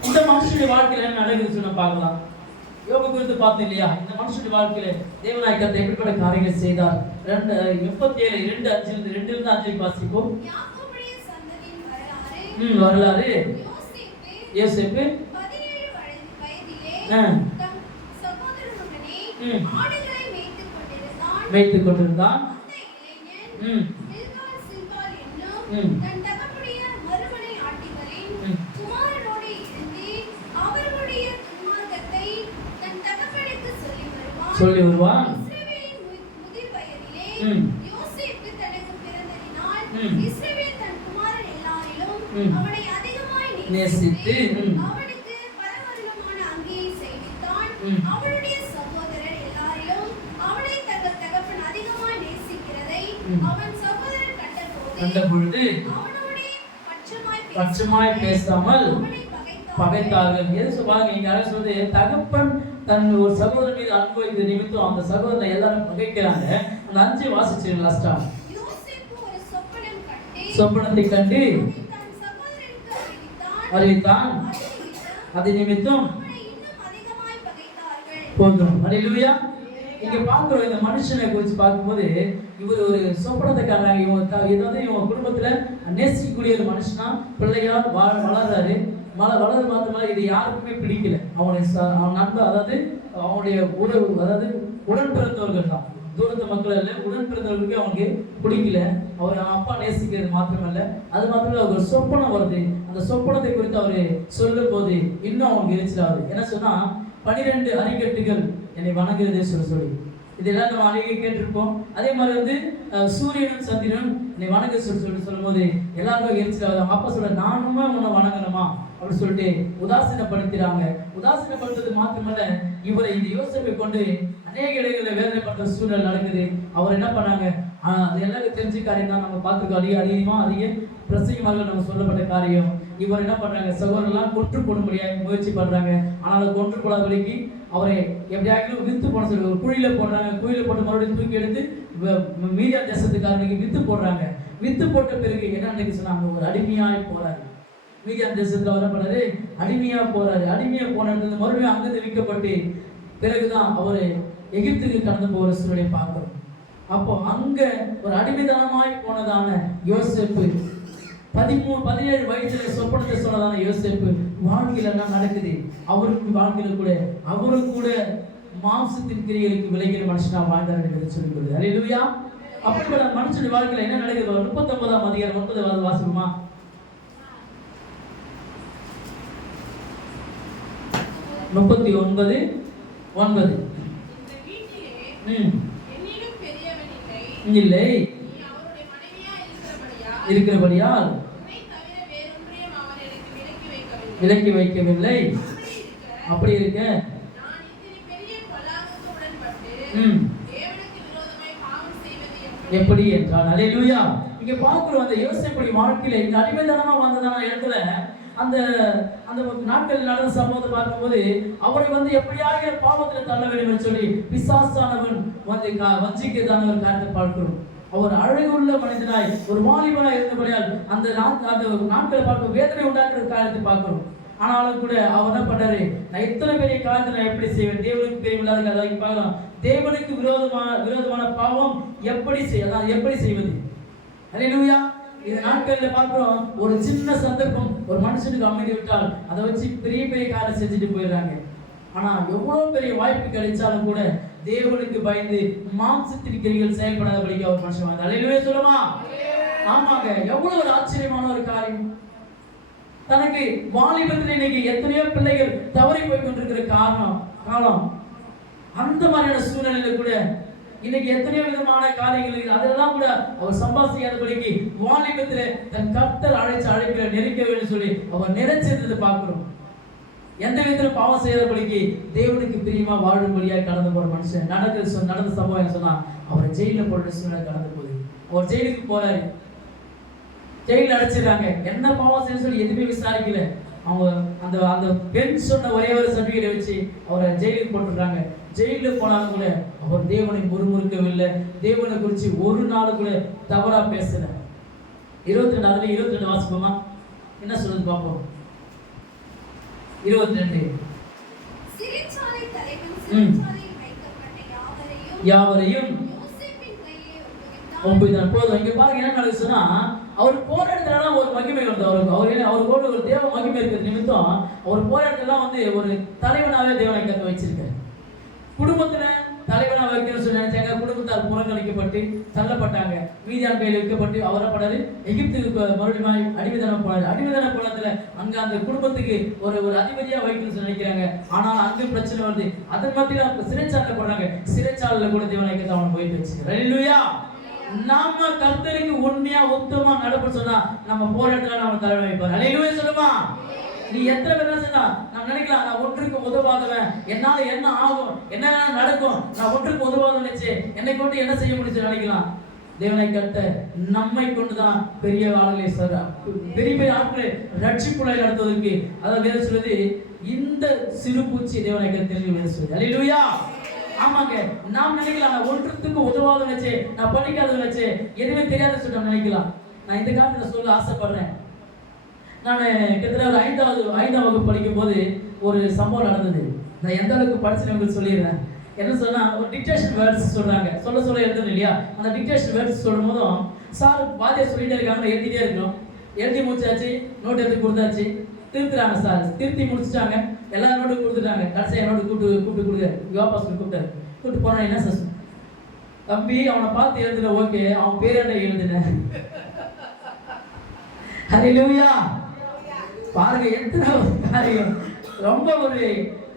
இந்த மனுஷனுடைய வாழ்க்கையில என்ன நடக்குதுன்னு சொன்னா பார்க்கலாம். யோபு குறித்து பார்த்தோம் இல்லையா? இந்த மனுஷனுடைய வாழ்க்கையில தேவனாய் கர்த்தர் எப்படிப்பட்ட காரியங்கள் செய்தார். 37:2-5 வாசிப்போம். வரலாறு. யோசேப்பு 17 வயதிலே தம் சகோதரனுடனே ஆடுகளை மேய்த்துக் கொண்டிருந்தான். அந்த இளைஞன் பில்காள் சில்பாள் என்னும் தன் தகப்பனுடைய மறுமனை ஆட்டிகளின் குமாரனோடு இருந்து அவர்களுடைய துன்மார்க்கத்தை தன் தகப்பனுக்கு சொல்லி வருவான். இஸ்ரவேலின் முதிர் வயதிலே யோசேப்பு தனக்கு பிறந்ததினால் இஸ்ரவேல் தன் குமாரன் எல்லாரிலும் அவனை அதிகமாய் நேசித்து அவனுக்கு பலவர்ணமான அங்கியை செய்வித்தான். அவனுடைய சகோதரர் எல்லாரிலும் அவனை தங்கள் தகப்பன் அதிகமாய் நேசிக்கிறதை அவன் சகோதரர் கண்டபொழுது அவனோடே பட்சமாய் பேசாமல் பகைத்தார்கள். எது சொல்றாங்க இங்க? யாரும் சொல்றது தகப்பன் தன் ஒரு சகோதரன் மீது அன்பு வைத்த நிமித்தம் அந்த சகோதரனை எல்லாரும் பகைக்கிறாங்க. அந்த 5 வாசிச்சு லாஸ்டா. யோசேப்பு ஒரு சொப்பனத்தை கண்டு அறிவித்தான். அது நிமித்தம் போதும். அல்லேலூயா. இங்க பார்க்கிறோம் இந்த மனுஷனை குறித்து பார்க்கும்போது இவர் ஒரு சொப்பனத்தை காரணம். இவன் இவன் குடும்பத்துல நேசிக்கக்கூடிய ஒரு மனுஷனா பிள்ளையா வளர்றாரு. வளர்றது மாத்திரமா இது யாருக்குமே பிடிக்கல. அவன் நண்பர், அதாவது அவனுடைய உறவு, அதாவது உடன் பிறந்தவர்கள் தான், தூரத்து மக்கள் அல்ல, உடன் பிறந்தவர்களுக்கு அவனுக்கு பிடிக்கல. அவர் அப்பா நேசிக்கிறது மாத்திரமல்ல, அது மாத்திரமல்ல ஒரு சொப்பனம் வருது. அந்த சொப்பனத்தை குறித்து அவரு சொல்லும் போது இன்னும் அவனுக்கு எரிச்சலாகுது. என்ன சொன்னா 12 அரிக்கட்டுகள் என்னை வணங்குறதே சொல்லி இதெல்லாம் நம்ம அநேக கேட்டிருப்போம். அதே மாதிரி சூரியனும் சந்திரனும் என்னை வணங்க சொல்லும் போது எல்லாருக்கும் எரிச்சலாகுது. அவங்க அப்பா சொல்ற நானுமே உன்னை வணங்கணுமா அப்படின்னு சொல்லிட்டு உதாசீனப்படுத்துறாங்க. உதாசீனப்படுத்துறது மாத்திரமல்ல, இவரை இந்த யோசனை கொண்டு அநேக இடங்களில் வேதனைப்படுற சூழ்நிலை நடக்குது. அவர் என்ன பண்ணாங்க? அது எல்லாருக்கும் தெரிஞ்ச காரியம் தான். நம்ம பார்த்துக்கோ, அதிக பிரசங்கமாக நம்ம சொல்லப்பட்ட காரியம். இவர் என்ன பண்றாங்க? சகோதரர்லாம் கொன்று போட முடியாது முயற்சி பண்றாங்க. ஆனால் கொன்று போடாதபடிக்கு அவரை எப்படியாவது வித்து போட சொல்லி ஒரு குழியில போடுறாங்க. குழியில போட்டு மறுபடியும் தூக்கி எடுத்து மீடியா தேசத்துக்காரனுக்கு வித்து போடுறாங்க. வித்து போட்ட பிறகு என்ன நினைக்க சொன்னாங்க? ஒரு அடிமையாய் போறாரு. மீடியா தேசத்துல வரப்படுறாரு, அடிமையா போறாரு. அடிமையா போன இடத்துல மறுபடியும் அங்கிருந்து விற்கப்பட்டு பிறகுதான் அவரு எகிப்துக்கு கடந்து போகிற சூழலை பார்க்கிறோம். அப்போ அங்க ஒரு அடிமைதானமாய் போனதான யோசேப்பு 17 வயசுல சொப்பனத்தை சொன்னதான யோசேப்பு வாழ்க்கையில என்ன நடக்குது? அவருக்கு வாழ்க்கையில கூட அவருக்கு கூட மாம்சத்தின் கிரியைகளுக்கு விளைகிற மனுஷனா வாழ்ந்தார் என்று சொல்லிக்கொள்ளுது. அல்லேலூயா. அப்படிப்பட்ட மனுஷனுடைய வாழ்க்கையில என்ன நடக்குது? 39ஆம் அதிகாரம் 9 வாசிக்குமா? 39:9. இல்லை இருக்கிறபடியால் விலக்கி வைக்கவில்லை. அப்படி இருக்க எப்படி என்றால், அல்லேலூயா. இங்க பார்க்கிறோம் அந்த யோசேப்புடைய வாழ்க்கையில இந்த அடிமைத்தனமா வந்ததான இடத்துல அந்த அந்த நாட்கள் நடந்த சம்பவத்தை பார்க்கும்போது அவரை எப்படியாக பாவத்துல தள்ள வேண்டும் என்று சொல்லி பிசாசானவன் வஞ்சிக்கதான ஒரு காரியத்தை பார்க்கிறோம். அவர் அழகுள்ள மனிதனாய் ஒரு வாலிபனாய் இருந்தபடியால் அந்த நாட்களை பார்க்கும் வேதனை உண்டாக்குற காரியத்தை பார்க்கிறோம். ஆனாலும் கூட அவர் என்ன பண்றாரு? நான் இத்தனை பெரிய காரியத்தை நான் எப்படி செய்வேன்? தேவனுக்கு தேவையில்லாத அதை பார்க்கலாம். தேவனுக்கு விரோதமான பாவம் எப்படி செய்வது? அல்லேலூயா. இந்த நாட்களில் பார்க்கிறோம், ஒரு சின்ன சந்தர்ப்பம் ஒரு மனுஷனுக்கு அமைதி விட்டால் அதை வச்சு பெரிய பெரிய காரியம் செஞ்சுட்டு போயிடுறாங்க. ஆனா எவ்வளவு பெரிய வாய்ப்பு கிடைச்சாலும் கூட தேவனுக்கு பயந்து மாம்சத்தின் கிரிகள் செயல்படாதபடிக்கு அவர் மனுஷன் வந்தார். அல்லேலூயா சொல்லுமா? ஆமாங்க. எவ்வளவு ஒரு ஆச்சரியமான ஒரு காரியம். தனக்கு வாலிபத்தில் இன்னைக்கு எத்தனையோ பிள்ளைகள் தவறி போய் கொண்டிருக்கிற காலம் அந்த மாதிரியான சூழ்நிலையில கூட இன்னைக்கு எத்தனையோ விதமான காரியங்கள் அதெல்லாம் கூட அவர் சம்பாதிக்காதபடிக்கு வாலிபத்துல தன் கர்த்தர் அழைக்கிற நெருக்க வேண்டும் சொல்லி அவர் நிறைச்சிருந்ததை பார்க்கிறோம். எந்த விதத்துல பாவம் செய்யாதபடிக்கு தேவனுக்கு பிரியமா வாழும்படியா கடந்து போற மனுஷன் நடந்த சம்பவம் சொன்னா அவரை ஜெயில போடுற சூழ்நிலை கடந்து போகுது. அவர் ஜெயிலுக்கு போறாரு. ஜெயில அடைச்சிடறாங்க. என்ன பாவம் செய்ய சொல்லி எதுவுமே விசாரிக்கல. அவங்க அந்த அந்த பெண் சொன்ன ஒரே ஒரு சர்டிஃபிகேட்டை வச்சு அவரை ஜெயிலுக்கு போட்டுடுறாங்க. ஜெயிலுக்கு போனாலும் கூட அவர் தேவனை முறுமுறுக்கவில்லை. தேவனை குறித்து ஒரு நாள் கூட தவறா பேசல. 22 வாசிப்போமா? என்ன சொல்லுது பார்ப்போம். 22 சிறைச்சாலை தலைவன் சிறைச்சாலையில் வைக்கப்பட்ட யாவரையும் யோசேப்பின் கையிலே ஒப்புவித்தான். போதும். இங்க பாருங்க என்ன நடக்குதுன்னா, அவர் போற இடத்துல ஒரு மகிமை வருது. அவருக்கு ஒரு தேவ மகிமை இருக்கிறது நிமித்தம் அவர் போற இடத்துல ஒரு தலைவனாவே தேவனை கத்த வச்சிருக்காரு. குடும்பத்துல தலைவனா வைக்கணும்னு சொல்லி நினைச்சாங்க. குடும்பத்தார் புறக்கணிக்கப்பட்டு தள்ளப்பட்டாங்க. மீதியான் கையில் வைக்கப்பட்டு அவரப்படாது எகிப்துக்கு மறுபடியும் அடிமைதானம் போனாரு. அடிமைதான போனதுல அங்க அந்த குடும்பத்துக்கு ஒரு அதிபதியா வைக்கணும்னு சொல்லி நினைக்கிறாங்க. ஆனால் அங்க பிரச்சனை வருது. அதன் மத்தியில சிறைச்சாலையில போடுறாங்க. சிறைச்சாலையில கூட தேவனை அவன் போயிட்டு வச்சு. ஹல்லேலூயா. நாம கர்த்தருக்கு உண்மையா உத்தமமா நடப்பு சொன்னா நம்ம போற இடத்துல நம்ம தலைவனை வைப்பார். ஹல்லேலூயா சொல்லுமா. நீ எத்தனை பேர் என்ன சொன்னா நான் நினைக்கலாம், நான் ஒன்றுக்கு உதவாதவன், என்னால என்ன ஆகும், என்ன நடக்கும், நான் ஒன்றுக்கு உதவாத நினைச்சு என்னை கொண்டு என்ன செய்ய முடிச்சு நினைக்கலாம். தேவனை கட்ட நம்மை கொண்டுதான் பெரிய ஆளுகளை பெரிய பெரிய ஆட்களை ரட்சிப்புகளை நடத்துவதற்கு அதாவது வேறு சொல்றது இந்த சிறு பூச்சி தேவனை கட்ட தெரிஞ்சு சொல்லுது. ஹல்லேலூயா. ஆமாங்க, நாம் நினைக்கலாம் நான் ஒன்றுத்துக்கு உதவாத நினைச்சு, நான் படிக்காத நினைச்சு, எதுவுமே தெரியாத சொல்ல நினைக்கலாம். நான் இந்த காலத்துல சொல்ல ஆசைப்படுறேன். நான் கிட்டத்தட்ட ஒரு 5ஆம் வகுப்பு படிக்கும் போது ஒரு சம்பவம் நடந்தது. நான் எந்த அளவுக்கு படிச்சுன்னு சொல்லிடுறேன். என்ன சொன்னா, ஒரு டிக்டேஷன் வேர்ட்ஸ் சொல்றாங்க. சொல்ல எழுதணும் இல்லையா? அந்த டிக்டேஷன் வேர்ட்ஸ் சொல்லும் போதும் சார் வாத்தியார் சொல்லிட்டே இருக்காங்க, எழுதிட்டே இருக்கணும். எழுதி முடிச்சாச்சு, நோட் எடுத்து கொடுத்தாச்சு. திருத்துறாங்க சார். திருத்தி முடிச்சுட்டாங்க. எல்லா நோட்டும் கொடுத்துட்டாங்க. கடைசியாக நோட்டு கூப்பிட்டு கொடுக்க யோகாபாஸ் கூப்பிட்டு போனா என்ன சார் தம்பி அவனை பார்த்து எழுதுன, ஓகே அவன் பேர் என்ன எழுதுன. ஹல்லேலூயா. பாருங்க எத்தனை காரியம்,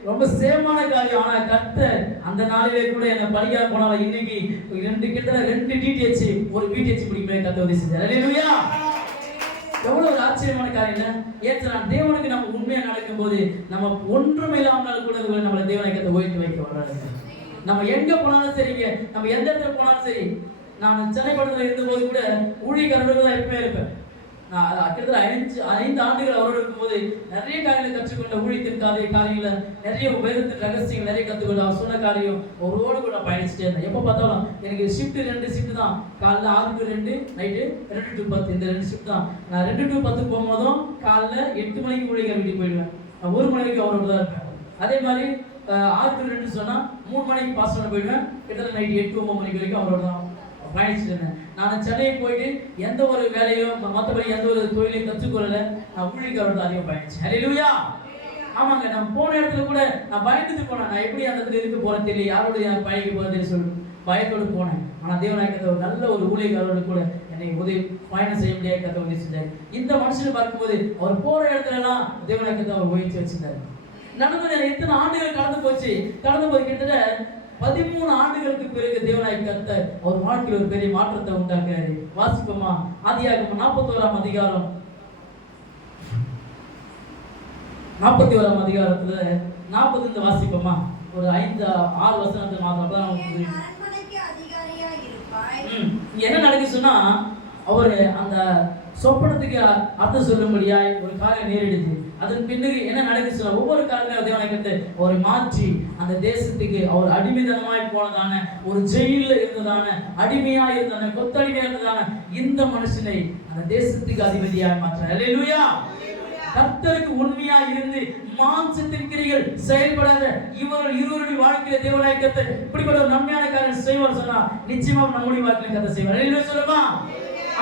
ரொம்ப சேமான காரியம். ஆனா கர்த்தர் அந்த நாளிலே கூட என்ன படிக்காத போனாலும் இன்னைக்கு கிட்டத்தட்ட 2 DTH ஒரு BTH பிடிக்கவே கர்த்தர் உதவி செஞ்சார். ஹல்லேலூயா. எவ்வளவு ஒரு ஆச்சரியமான காரியம். ஏற்ற தேவனுக்கு நம்ம உண்மையா நடக்கும் போது நம்ம ஒன்றுமே இல்லாமல் கூட நம்மளை தேவனை கத்த உயர்த்தி வைக்க வர்றாரு. நம்ம எங்க போனாலும் சரிங்க, நம்ம எந்த இடத்துல போனாலும் சரி. நான் சென்னை படத்துல இருந்த போது கூட ஊழியக்காரர்கள் தான் எப்பவுமே இருப்பேன். நான் கிட்டத்தட்ட 5 ஆண்டுகள் அவரோடு இருக்கும்போது நிறைய காரியங்களை கற்றுக்கொண்ட ஊழியத்தின் காரியங்களை நிறைய வேதத்தின் ரகசியங்கள் நிறைய கற்றுக்கொண்டு அவர் சொன்ன காரியம் அவரோடு கூட பயணிச்சுட்டே இருந்தேன். எப்போ பார்த்தாலும் எனக்கு ரெண்டு ஷிஃப்ட் தான். காலைல 6 to 2, நைட்டு 2 to 10. இந்த 2 ஷிஃப்ட் தான். நான் 2 to 10 போகும்போதும் காலைல 8 மணிக்கு ஊழியக்கார வீட்டுக்கு போயிடுவேன். நான் 1 மணிக்கு அவரோடு தான் இருப்பேன். அதே மாதிரி 6 to 2 சொன்னால் 3 மணிக்கு பாஸ்டர் போயிடுவேன். கிட்டத்தட்ட நைட்டு 8 9 மணிக்கு வரைக்கும் அவரோட தான் பயணிச்சுட்டு இருந்தேன். நான் சென்னைக்கு போயிட்டு எந்த ஒரு வேலையோ மற்றபடி எந்த ஒரு தொழிலையும் கற்றுக்கொள்ளல. நான் ஊழியக்காரோட அதிகம் பயணிச்சேன். ஹல்லேலூயா. ஆமாங்க, நான் போன இடத்துல கூட நான் பயந்துட்டு போனேன். நான் எப்படி அந்த இடத்துல இருக்க போறேன் தெரியல, யாரோட பயணிக்க போறேன்னு சொல்லி பயத்தோடு போனேன். ஆனால் தேவனாய் ஒரு நல்ல ஒரு ஊழியக்காரோடு கூட என்னை உதவி பயணம் செய்ய முடியாது கத்த உதவி செஞ்சார். இந்த மனுஷனை பார்க்கும்போது அவர் போற இடத்துல எல்லாம் தேவனாய் அவர் உயர்த்தி வச்சிருந்தார். நடந்தது எத்தனை ஆண்டுகள் கடந்து போச்சு. கடந்து போய் கிட்டத்தட்ட 13 ஆண்டுகளுக்கு பிறகு தேவனாய் கர்த்தர் அவர் வாழ்க்கையில் ஒரு பெரிய மாற்றத்தை உண்டாக்குறாரு. வாசிப்போமா? ஆதியாகமம் 41ஆம் அதிகாரம் 41ஆம் அதிகாரத்துல 40 வாசிப்போமா? ஒரு 5-6 வசனத்தை மாத்திரம் என்ன நடக்குது சொன்னா, அவரு அந்த சொப்பனத்துக்கு அர்த்தம் சொல்லும்படியாய் ஒரு காரியம் நேரிடுது. அதன் பின்னுக்கு என்ன நடக்குது சொன்னா, ஒவ்வொரு காரியத்தையும் தேவனாய் அவரை மாற்றி அந்த தேசத்துக்கு அவர் அடிமைதனமாய் போனதான, ஒரு ஜெயில இருந்ததான, அடிமையா இருந்ததான, கொத்தடிமையா இருந்ததான இந்த மனுஷனை அந்த தேசத்துக்கு அதிபதியாய் மாற்றார். ஹல்லேலூயா. கர்த்தருக்கு உண்மையா இருந்து மாம்சத்தின் கிரிகள் செயல்படாத இவர்கள் இருவருடைய வாழ்க்கையில தேவனாய் கர்த்தர் இப்படிப்பட்ட ஒரு நன்மையான காரியம் செய்வார் சொன்னா நிச்சயமா நம்முடைய வாழ்க்கையில கர்த்தர் செய்வார். ஹல்லேலூயா சொல்லுமா?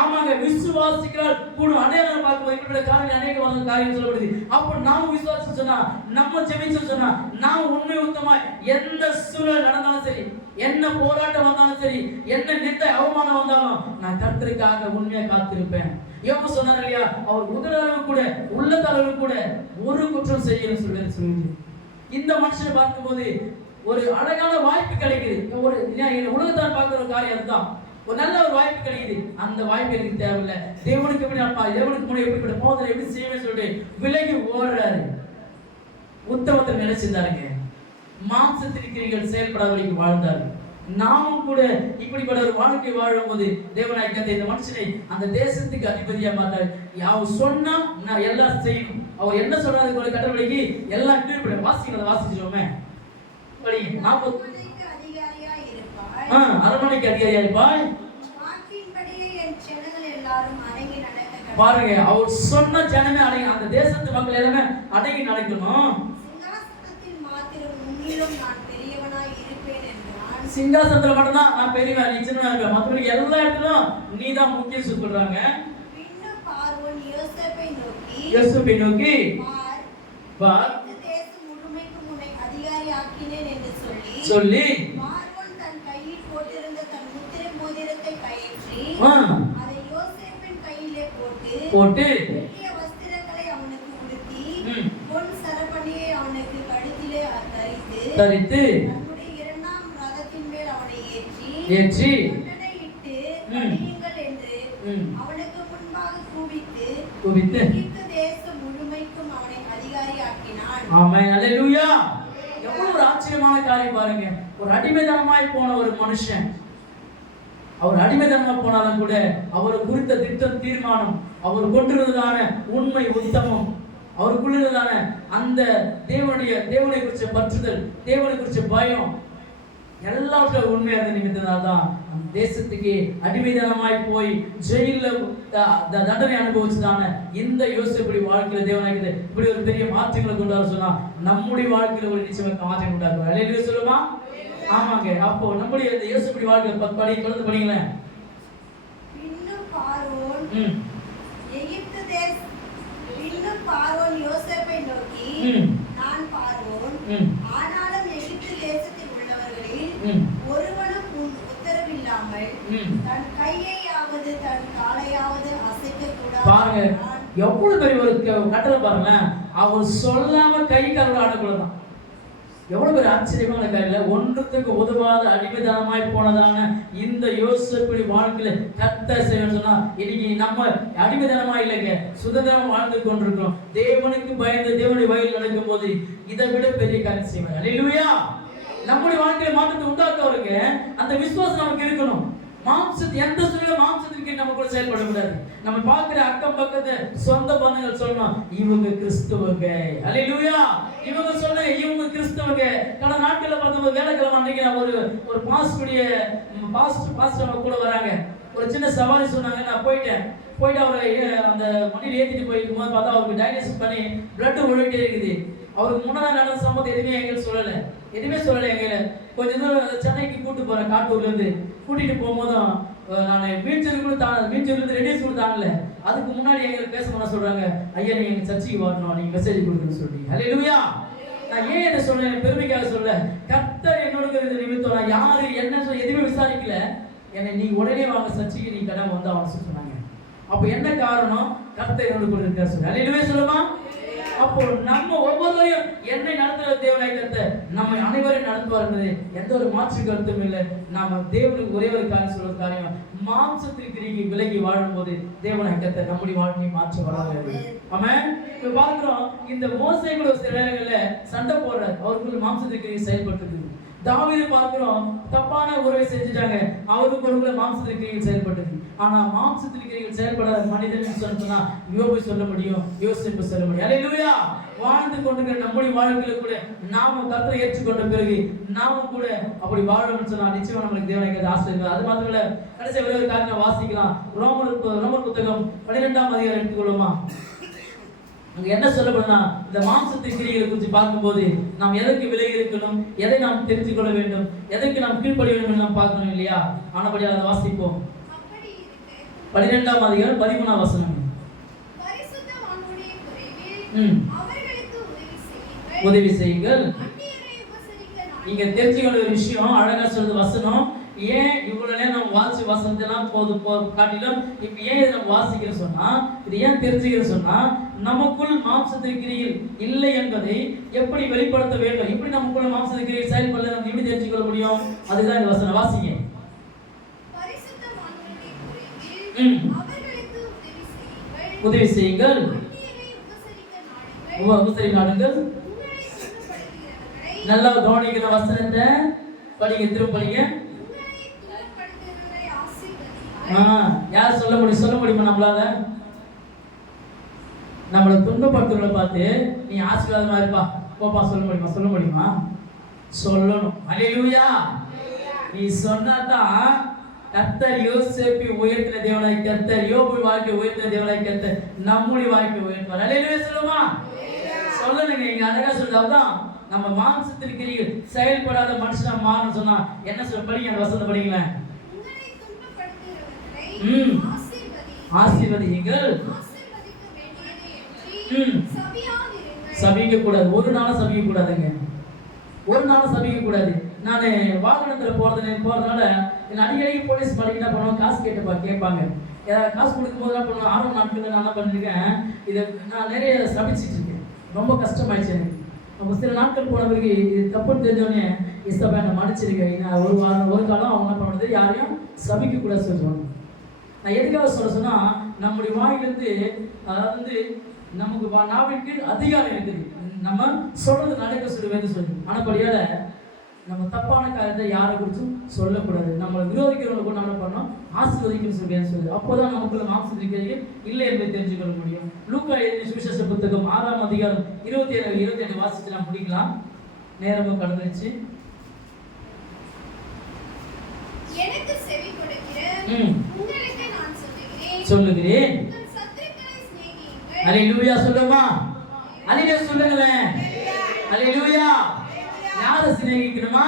ஆமாங்க, விசுவாசிக்கிறார் கூட அடையாளம் பார்க்கும்போது இப்படி காரியம் அநேக காரியம் சொல்லப்படுது. அப்போ நாம விசுவாசம் சொன்னா, நம்ம ஜெபிச்சு சொன்னா, நாம் உண்மை உத்தமாய் எந்த சூழல் நடந்தாலும் சரி, என்ன போராட்டம் வந்தாலும் சரி, என்ன நித்த அவமானம் வந்தாலும் நான் கர்த்தருக்காக உண்மையா காத்திருப்பேன். யோபு சொன்னார் இல்லையா, அவர் உதடளவு கூட உள்ளத்தளவு கூட ஒரு குற்றம் செய்யணும்னு சொல்லுது. இந்த மனுஷனை பார்க்கும்போது ஒரு அழகான வாய்ப்பு கிடைக்குது. ஒரு உலகத்தான் பார்க்கிற ஒரு காரியம் அதுதான். ஒரு நல்ல ஒரு வாய்ப்பு கிடைக்குது. அந்த வாய்ப்பு எனக்கு தேவையில்லை. தேவனுக்கு முன்னாடி எப்படிப்பட்ட போதனை எப்படி செய்வேன்னு சொல்லிட்டு விலகி ஓடுறாரு. உத்தமத்தை நினைச்சிருந்தாருங்க. மாம்சத்தின் கிரிகள் செயல்படாதவரைக்கு வாழ்ந்தாரு. நாமும் கூட இப்படிப்பட்ட ஒரு வாழ்க்கை வாழும்போது தேவனாய் கர்த்தர் இந்த மனுஷனை அந்த தேசத்துக்கு அதிபதியா மாட்டார். அவர் சொன்னா நான் எல்லாம் செய்யணும். அவர் என்ன சொல்றாரு கூட கட்டளைக்கு எல்லாம் கீழ்ப்படியும். வாசிக்கிறத வாசிச்சிருவோமே. படிங்க. 40 அதிகாரியாய் இருப்பாய். அரண்மனைக்கு அதிகாரியா இருப்பாய். வாக்கின்படியே என் ஜனங்கள் எல்லாரும் அடங்கி நடக்க. பாருங்க, அவர் சொன்ன ஜனமே அடங்கி, அந்த தேசத்து மக்கள் எல்லாமே அடங்கி நடக்கணும். சிங்காசனத்தில் மாத்திரம் உன்னிலும் நான் பெரியவனாய் இருப்பேன் என்றான். சிங்காசனத்துல மட்டும்தான் நான் பெரியவன், நீ சின்னவனா இருக்க. மற்றபடி எல்லா இடத்துலயும் நீ தான் முக்கியம் சொல்றாங்க. பின்னும் பார்வோன் யோசேப்பை நோக்கி பார் தேசம் முழுமைக்கும் உன்னை அதிகாரி ஆக்கினேன் என்று சொல்லி பார்வோன் தன் கையில் போட்டிருந்த தன் முத்திரை மோதிரத்தை கழற்றி அதை யோசேப்பின் கையிலே போட்டு வெள்ளிய வஸ்திரங்களை அவனுக்கு உடுத்தி பொன் சரபணியை அவனுக்கு கழுத்திலே தரித்து தன்னுடைய இரண்டாம் ரதத்தின் மேல் அவனை ஏற்றி தண்டனையிட்டு படியுங்கள் என்று அவனுக்கு முன்பாக கூவித்து எகிப்து தேசம் முழுமைக்கும் அவனை அதிகாரி ஆக்கினான். ஆமென். அல்லேலூயா. எவ்வளவு ஒரு ஆச்சரியமான காரியம் பாருங்க. ஒரு அடிமைத்தனமாய் போன ஒரு மனுஷன், அவர் அடிமைத்தனமா போனாலும் கூட அவர் குறித்த திட்டம், தீர்மானம், அவர் கொண்டிருந்ததான உண்மை, உத்தமம், அவருக்குள்ளதான அந்த தேவனை குறிச்ச பற்றுதல், தேவனை குறிச்ச பயம் எல்லாவற்றையும் உண்மையா இருந்த நிமித்தம்தான் அந்த தேசத்துக்கு அடிமைத்தனமாய் போய் ஜெயில தண்டனை அனுபவிச்சதான இந்த யோசேப்புடைய வாழ்க்கையில தேவனாகிய இப்படி ஒரு பெரிய மாற்றங்களை கொண்டு வர சொன்னா நம்முடைய வாழ்க்கையில ஒரு நிச்சயமாக மாற்றம் கொண்டாடுவார். அல்லேலூயா சொல்லுமா? ஆமாங்க. அப்போ நம்முடைய இந்த யோசேப்புடைய வாழ்க்கையில 10 படி தொடர்ந்து படிங்களேன். பின்னும் பார்வோன் யோசேப்பை நோக்கி நான் பார்வோன், ஆனாலும் எகிப்து தேசத்தில் உள்ளவர்களில் ஒருவனும் உத்தரவில்லாமல் தன் கையையாவது தன் காலையாவது அசைக்க கூடாது. பாருங்க, எவ்வளவு பெரிய ஒரு கட்டளை பாருங்களேன். அவர் சொல்லாம கை கால் ஆடக்கூடாதான். எவ்வளவு பெரிய ஆச்சரியமான காரியம். ஒன்றுத்துக்கு உதவாத அடிமைத்தனமாய் போனதான இந்த யோசேப்புடைய வாழ்க்கையில கர்த்தர் செய்யணும்னு சொன்னா இன்னைக்கு நம்ம அடிமைத்தனமா இல்லைங்க, சுதந்திரமா வாழ்ந்து கொண்டிருக்கிறோம். தேவனுக்கு பயந்து தேவனுடைய வழியில் நடக்கும் போது இதை விட பெரிய காரியம் செய்வார். அல்லேலூயா. நம்முடைய வாழ்க்கையில மாற்றத்தை உண்டாக்குறவங்க அந்த விசுவாசம் நமக்கு இருக்கணும். மாம்சத்து எந்த சூழ்நிலை மாம்சத்திற்கு நம்ம கூட செயல்பட கூடாது. நம்ம பார்க்கிற அக்கம் பக்கத்து சொந்த பந்தங்கள் சொல்லணும் இவங்க கிறிஸ்துவங்க. அல்லேலூயா. இவங்க சொன்ன இவங்க கிறிஸ்துவங்க. கடந்த நாட்கள்ல பார்த்தோம், வேலைக்கிழமை அன்னைக்கு ஒரு பாஸ்டர் கூட வராங்க. ஒரு சின்ன சவாரி சொன்னாங்க. நான் போயிட்டு அவரை அந்த மண்டியில் ஏற்றிட்டு போயிருக்கும் போது பார்த்தா அவருக்கு டயாலிசிஸ் பண்ணி பிளட் ஒழுகிட்டே இருக்குது. அவருக்கு முன்னாடி நடந்த சம்பவம் எதுவுமே சொல்லலை எங்களை. கொஞ்சம் தூரம் சென்னைக்கு கூட்டு போறேன். காட்டூர்ல இருந்து கூட்டிட்டு போகும்போதும் நான் மீன்சூர்ல ரெடியூஸ் கூட தாங்கல. அதுக்கு முன்னாடி எங்களை பேச பண்ண சொல்றாங்க, ஐயா நீங்க எங்க சர்ச்சைக்கு வரணும், நீங்க மெசேஜ் கொடுக்கணும்னு சொல்றீங்க. அல்லேலூயா. நான் ஏன் என்ன சொல்றேன், பெருமைக்காக சொல்ல, கர்த்தர் என்னோட நிமித்தம் நான் யாரு என்ன சொல்ல எதுவுமே விசாரிக்கல. என்னை நீ உடனே வாங்க சர்ச்சைக்கு நீ கடை வந்து அவன் சொன்னாங்க. அப்ப என்ன காரணம்? கர்த்தர் என்னோட கூட இருக்காரு சொல்ல. அல்லேலூயா சொல்லுமா? அப்போ நம்ம ஒவ்வொருவரையும் என்னை நடத்துகிற தேவனாய் கர்த்தர் நம்மை அனைவரையும் நடத்துவார் என்பது எந்த ஒரு மாற்று கருத்தும் இல்லை. நாம தேவனுக்கு ஒரே ஒரு காரியம் சொல்ற காரியம், மாம்சத்திற்கு நீங்கி விலகி வாழும்போது தேவனாய் கர்த்தர் நம்முடைய வாழ்க்கையை மாற்ற வராது. ஆமென். இப்ப பார்க்கிறோம், இந்த மோசே கூட சில நேரங்கள்ல சண்டை போடுறாரு. அவருக்குள்ள மாம்சத்திற்கு செயல்பட்டது. தாவீது பார்க்கிறோம், தப்பான உறவை செஞ்சுட்டாங்க. அவருக்கு ஒரு மாம்சத்திற்கு செயல்பட்டது. ஆனா மாம்சத்திற்கு செயல்படாத மனிதன் சொன்னா யோபு சொல்ல முடியும், யோசேப்பு சொல்ல முடியும். அல்லேலூயா. வாழ்ந்து கொண்டிருக்கிற நம்முடைய வாழ்க்கையில கூட நாம கர்த்தரை ஏற்றுக்கொண்ட பிறகு நாம கூட அப்படி வாழணும்னு சொன்னா நிச்சயமா நம்மளுக்கு தேவனுக்கு ஆசீர்வாதம். அது மாத்திரம் இல்ல, கடைசி ஒரே ஒரு காரியம் வாசிக்கலாம். ரோமர் புத்தகம் 12ஆம் அதிகாரம் எடுத்துக்கொள்ளுமா. அங்க என்ன சொல்லப்படுதுன்னா, இந்த மாம்சத்தின் கிரியைகளை குறித்து பார்க்கும்போது நாம் எதற்கு விலகி இருக்கணும், எதை நாம் தெரிந்து கொள்ள வேண்டும், எதற்கு நாம் கீழ்ப்படிய வேண்டும் நாம் பார்க்கணும் இல்லையா? ஆனபடியால் அதை வாசிப்போம். 12ஆம் அதிகாரம் 13ஆம் வசனம். உதவி செய்யுங்கள். நீங்க தெரிஞ்சுக்கொள்ள ஒரு விஷயம் அழகா சொல்றது வசனம். ஏன் இவ்வளவு நேரம் நம்ம வாசி வசனத்தெல்லாம் காட்டிலும் இப்ப ஏன் இதை நம்ம வாசிக்கிறோம் சொன்னா, இது ஏன் தெரிஞ்சுக்கிறோம் சொன்னா, நமக்குள் மாம்சத்தின் கிரியில் இல்லை என்பதை எப்படி வெளிப்படுத்த வேண்டும், இப்படி நமக்குள்ள மாம்சத்தின் கிரியில் செயல்பட நம்ம எப்படி தெரிஞ்சுக்கொள்ள முடியும், அதுதான் இந்த வசனம். வாசிங்க. உதவி செய்யுங்கள், உபசரி நாடுங்கள். நல்லா கவனிக்கிற வசனத்தை படிங்க, திரும்ப படிங்க. யார் சொல்ல முடியும்? சொல்ல முடியுமா நம்மளால? நம்மளை துன்பப்படுத்துறவங்களை பார்த்து நீ ஆசீர்வாதமா இருப்பா போப்பா சொல்ல முடியுமா? சொல்ல முடியுமா? சொல்லணும். அல்லேலூயா. நீ சொன்னாதான் கர்த்தர் யோசேப்பை உயர்த்தின தேவனாய் கர்த்தர் யோபு வாழ்க்கை உயர்த்தின தேவனாய் கர்த்தர் நம்முடைய வாழ்க்கை உயர்த்துவார். அல்லேலூயா சொல்லுமா? சொல்லணுங்க. இங்க அழகா சொல்றது அதான். நம்ம மாம்சத்தின் கிரியில் செயல்படாத மனுஷனா மாறணும் சொன்னா என்ன சொல்ல? படிங்க அந்த வசனத்தை படிங்களேன். ஆசீர்வதியுங்கள். சபிக்க கூடாது. ஒரு நாளும் சபிக்க கூடாதுங்க. ஒரு நாளும் சபிக்க கூடாது. நான் வாகனத்துல போறதுனால என்ன அடிக்கடி போலீஸ் மடிக்கு என்ன பண்ணுவாங்க? காசு கேட்பாங்க. ஏதாவது காசு கொடுக்கும் போது என்ன பண்ணுவேன்? ஆர்வம் நாட்கள் நான் என்ன பண்ணிருக்கேன், இதை நான் நிறைய சபிச்சிட்டு இருக்கேன். ரொம்ப கஷ்டமாயிடுச்சு எனக்கு. நம்ம சில நாட்கள் போன பிறகு இது தப்புன்னு தெரிஞ்சோடனே இஸ்தப்பா என்னை மன்னிச்சிருக்கேன். நான் ஒரு காலம் அவங்க என்ன பண்ணுறது, யாரையும் சபிக்க கூட சொல்லுவாங்க. நான் எதுக்காக சொன்னா நம்முடைய வாயிலிருந்து அதாவது நமக்கு நாவிற்கு அதிகாரம் இருக்குது. நம்ம சொல்றது நடக்க சொல்லுவேன்னு சொல்லி ஆனப்படியால நம்ம தப்பான காரியத்தை யாரை குறிச்சும் சொல்லக்கூடாது. நம்மளை விரோதிக்கிறவங்க கூட நம்ம பண்ணோம் ஆசீர்வதிக்கணும்னு சொல்லி அப்போதான் நமக்குள்ள மாம்சத்திற்கு இல்லை என்பதை தெரிஞ்சுக்கொள்ள முடியும். லூக்கா எழுதிய சுவிசேஷ புத்தகம் 6ஆம் அதிகாரம் 27 வாசிச்சு நான் முடிக்கலாம். நேரமும் கடந்துருச்சு. எனக்கு செவி கொடுக்கிற உங்களுக்கு நான் சொல்லுகிறேன். அல்லேலூயா சொல்லுமா? அல்லேலூயா சொல்லுங்களேன். அல்லேலூயா. யாரை சிநேகிக்கணுமா?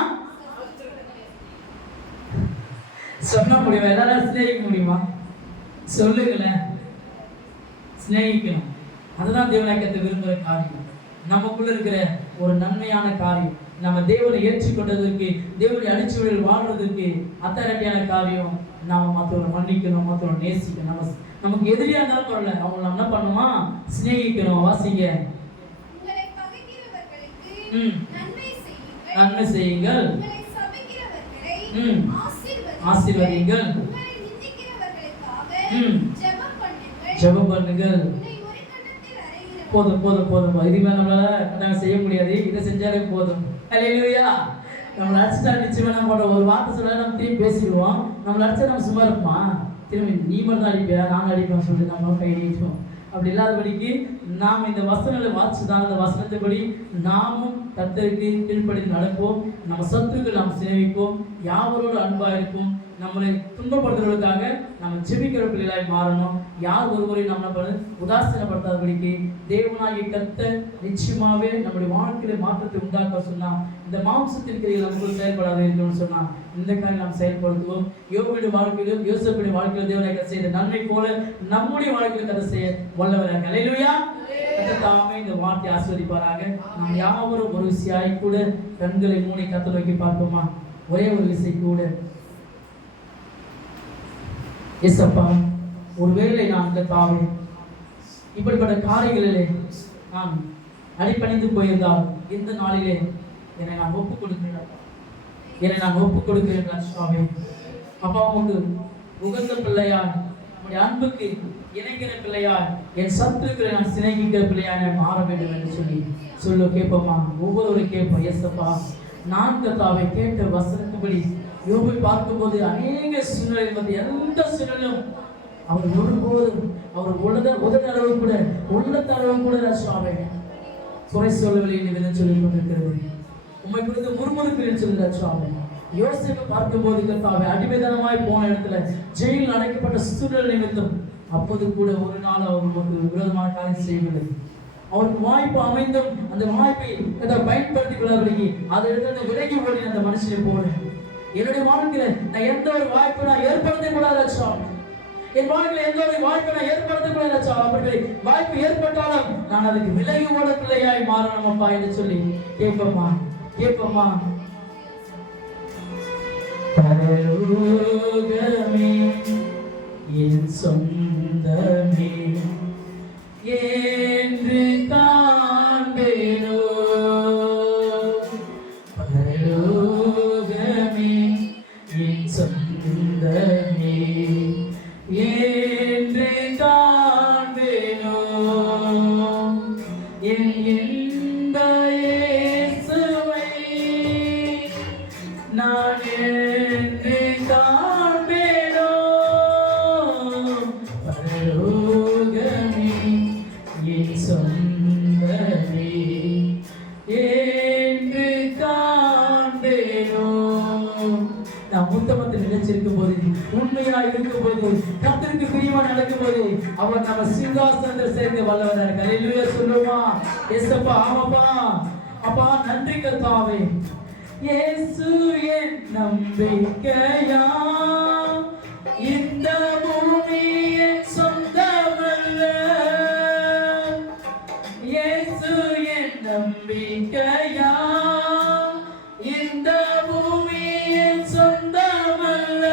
சொல்ல முடியுமா? எல்லாரும் சிநேகிக்க முடியுமா? சொல்லுங்களேன். சிநேகிக்கணும். அதுதான் தேவனாய்க்கத்தை விரும்புகிற காரியம். நமக்குள்ள இருக்கிற ஒரு நன்மையான காரியம். நம்ம தேவனை ஏற்றுக்கொண்டதற்கு, தேவனை அடிச்சுவடில் வாழ்றதுக்கு அத்தாரிட்டியான காரியம். நாம மற்றவரை மன்னிக்கணும், மற்றவரை நேசிக்கணும். நமக்கு எதிரியா இருந்தாலும் பரவாயில்ல, அவங்க நம்ம என்ன பண்ணுமா? சிநேகிக்கணும். வாசிங்க. நன்மை செய்யுங்கள், ஆசீர்வதியுங்கள், ஜெபம் பண்ணுங்கள். போதும். இதுமே நம்மளால செய்ய முடியாது. இதை செஞ்சாலே போதும். அல்லேலூயா. நம்மளை அடிச்சுட்டா நிச்சயமா நம்ம ஒரு வார்த்தை சொன்னா நம்ம திரும்பி பேசிடுவோம். நம்மளை அடிச்சா நம்ம சும்மா இருப்போமா? திரும்பி நீ மட்டும் தான் அடிப்பியா, நாங்கள் அடிப்போம் சொல்லிட்டு நம்ம கை நீட்டுவோம். அப்படி இல்லாதபடிக்கு நாம் இந்த வசனங்களை வாசிச்சுதான் அந்த வசனத்தைப்படி நாமும் கர்த்தருக்கு கீழ்ப்படிந்து நடப்போம். நம்ம சத்துருக்கள் நாம் சேவிப்போம். யாவரோடு அன்பாக இருப்போம். நம்மளை துன்பப்படுத்துவதற்காக நம்ம ஜெபிக்கிற பிள்ளைகளாய் மாறணும். யார் ஒருவரை நம்ம உதாசீனப்படுத்தாதபடிக்கு தேவனாகிய கர்த்தர் நிச்சயமாவே நம்முடைய வாழ்க்கையில மாற்றத்தை உண்டாக்க சொன்னா, இந்த மாம்சத்தின் கிரியில் நமக்கு செயல்படாது என்று சொன்னா இந்த காரியம் நாம் செயல்படுத்துவோம். யோபுடைய வாழ்க்கையிலும் யோசேப்புடைய வாழ்க்கையிலும் தேவனாய் செய்த நன்மை போல நம்முடைய வாழ்க்கையில் கதை செய்ய வல்லவராக. அல்லேலூயா. தாமே இந்த வார்த்தை ஆசீர்வதிப்பாராக. நாம் யாவரும் ஒரு விசையாய் கூட கண்களை மூடி கர்த்தரை நோக்கி பார்ப்போமா? ஒரே ஒரு விசை கூட. ஏசப்பா, ஒருவேளை நான் இந்த தாவே இப்படிப்பட்ட காரியங்களிலே நான் அடிபணிந்து போயிருந்தால் இந்த நாளிலே என்னை நான் ஒப்புக் கொடுக்கிறேன் சுவாமி. அப்பா, உங்களுக்கு உகந்த பிள்ளையார், உங்களுடைய அன்புக்கு இணைக்கிற பிள்ளையார், என் சத்துருக்களை நான் சிநேகிக்கிற பிள்ளையார் நான் மாற வேண்டும் என்று சொல்லி கேட்போமா? ஒவ்வொருவரும் கேட்போம். ஏசப்பா, நான் கர்த்தாவை கேட்ட வசனத்துபடி யோபை பார்க்கும்போது அநேக சூழ்நிலை வந்து எந்த சூழ்நிலும் அவர் ஒருபோதும் அவர் உதட்டளவு கூட சுவாமி குறை சொல்லவில்லை என்று சொல்லிக் கொண்டிருக்கிறது. உண்மை குறித்து முறுமுறுக்கிறேன் சொல்லுங்க சுவாமி. யோசேப்பை பார்க்கும்போது கர்த்தாவே அடிமைதனமாய் போன இடத்துல ஜெயிலில் அடைக்கப்பட்ட சூழ்நிலை நிமித்தம் அப்போது கூட ஒரு நாள் அவர் விரோதமான காரியம் செய்யவில்லை. அவருக்கு வாய்ப்பு அமைந்தும் அந்த வாய்ப்பை பயன்படுத்திக் கொள்ளபடி அதை எடுத்து விலகி ஓடின அந்த மனுஷனை போல என்னுடைய வாழ்க்கையில நான் எந்த ஒரு வாய்ப்பை நான் ஏற்படுத்த கூடாது. என் வாழ்க்கையில எந்த ஒரு வாய்ப்பை நான் ஏற்படுத்த கூடாது. அப்படி வாய்ப்பு ஏற்பட்டாலும் நான் அதுக்கு விலகி ஓட பிள்ளையாய் மாறணும் அப்பா என்று சொல்லி கேட்போமா? பரலோகமே என் சொந்தமே என்று காண்பேனோ, பரலோகமே என் சொந்தமே என்று காண்பேனோ, என் இந்த இயேசுவை நான் என்று காண்பேனோ, நாம் உத்தமத்தில் நிலைச்சிருக்கும் போது, உண்மையா இருக்கும் போது, கர்த்தருக்கு பிரியமா நடக்கும் போது, அவர் நம்ம சிங்காசனத்தில் சேர்ந்து வல்லவராக. ஹல்லேலூயா சொல்லுமா? ஏசப்பா, ஆமாப்பா. அப்பா நன்றி கர்த்தாவே. இயேசு என் நம்பிக்கையா, இந்த பூமியின் சொந்தமல்ல. இயேசு என் நம்பிக்கையா, இந்த பூமியின் சொந்தமல்ல.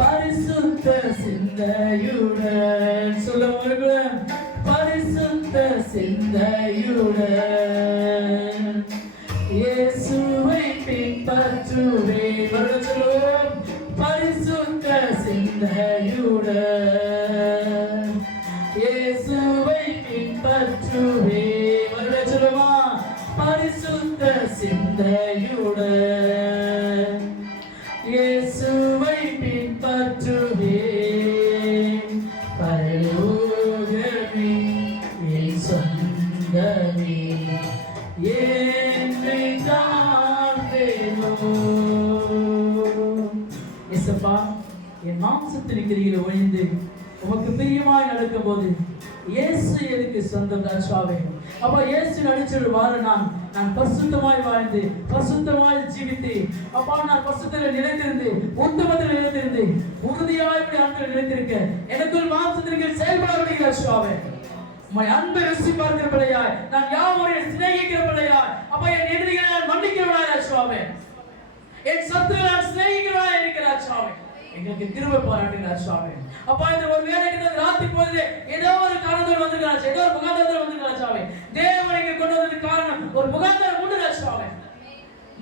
பரிசுத்த சிந்தையுடன் சொல்லுவார்கள், பரிசுத்த சிந்தையுடன் இயேசுவை பின்பற்றுவேன். சொல்லுவோம், பரிசுத்த சிந்தையுடன் இயேசுவை பின்பற்றுவேன். சொல்லுமா, பரிசுத்த சிந்தையுடன் இயேசுவை பின்பற்றுவேன். பரலோகமே என் சொந்தமே, என்னை காண்பேனோ. இயேசப்பா, என் மாம்சத்தின் கிரியில ஒழிந்து உமக்கு பிரியமாய் நடக்கும் போது இயேசு எனக்கு சொந்தம் ராஜாவே. அப்பா, இயேசு நடிச்சொரு வாழ நான் பரிசுத்தமாய் வாழ்ந்து பரிசுத்தமாய் ஜீவித்து, அப்பா நான் பரிசுத்தத்தில் நிலைத்திருந்து உத்தமத்தில் நிலைத்திருந்து உறுதியாய் இப்படி ஆண்கள் நிலைத்திருக்க எனக்குள் மாம்சத்திற்கு செயல்பட ராஜாவே. உம்மை அன்பை ருசி பார்க்கிற பிள்ளையாய், நான் யாவரையும் சிநேகிக்கிற பிள்ளையாய், அப்பா என் எதிரிகளை நான் மன்னிக்கிறவனாய் ராஜாவே, என் சத்துருவை நான் சிநேகிக்கிறவனாய் இருக்கிற ராஜாவே. எங்களுக்கு கிருபை பாராட்டுங்க ராஜாவே. அப்பா, இந்த ஒரு வேலைக்கு ராத்திரி போதிலே ஏதோ ஒரு காரணத்தோடு வந்திருக்கிறாச்சு, ஏதோ ஒரு முகாந்தரத்தோடு வந்திருக்கிறாச்சாவே. தேவன் இங்கே கொண்டு வந்ததுக்கு காரணம் ஒரு முகாந்தரம் உண்டு ராஜாவே.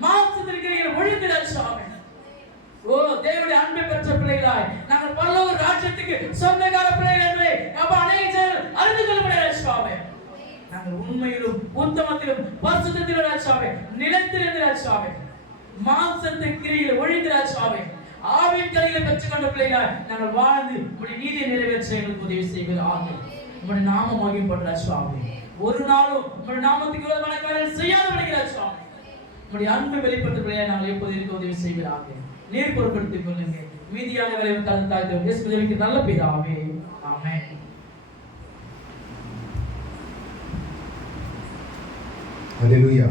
மாம்சத்திற்கு ஒழிந்து ராஜாவே. ஓ தேவனுடைய அன்பை பெற்ற பிள்ளைகளாய் நாங்கள் பரலோக ராஜ்யத்துக்கு சொந்தக்கார பிள்ளைகள் என்று அப்பா அநேக அறிந்து கொள்ளப்பட ராஜாவே. நாங்கள் உண்மையிலும் உத்தமத்திலும் பரிசுத்தத்திலும் ராஜாவே நிலைத்திருந்து ராஜாவே. மாம்சத்தின் கிரியில் ஒழிந்து ராஜாவே, ஆவியின் கரையில பெற்றுக்கொண்ட பிள்ளைகளாய் நாங்கள் வாழ்ந்து உங்களுடைய நீதியை நிறைவேற்ற எங்களுக்கு உதவி செய்வதாக. உங்களுடைய நாமம் மகிமைப்படும் ராஜாவே. ஒரு நாளும் உங்களுடைய நாமத்துக்கு விரோதமான காரியங்கள் செய்யாத ராஜாவே. உங்களுடைய அன்பை வெளிப்படுத்த பிள்ளையாய் நாங்கள் எப்போது இருக்க உதவி செய்வதாக. நீர் பொறுப்படுத்திக் கொள்ளுங்க. மீதியான விளைவு கலந்தாக இயேசுவுக்கு நல்ல பிதாவே, ஆமென். ஹல்லேலூயா.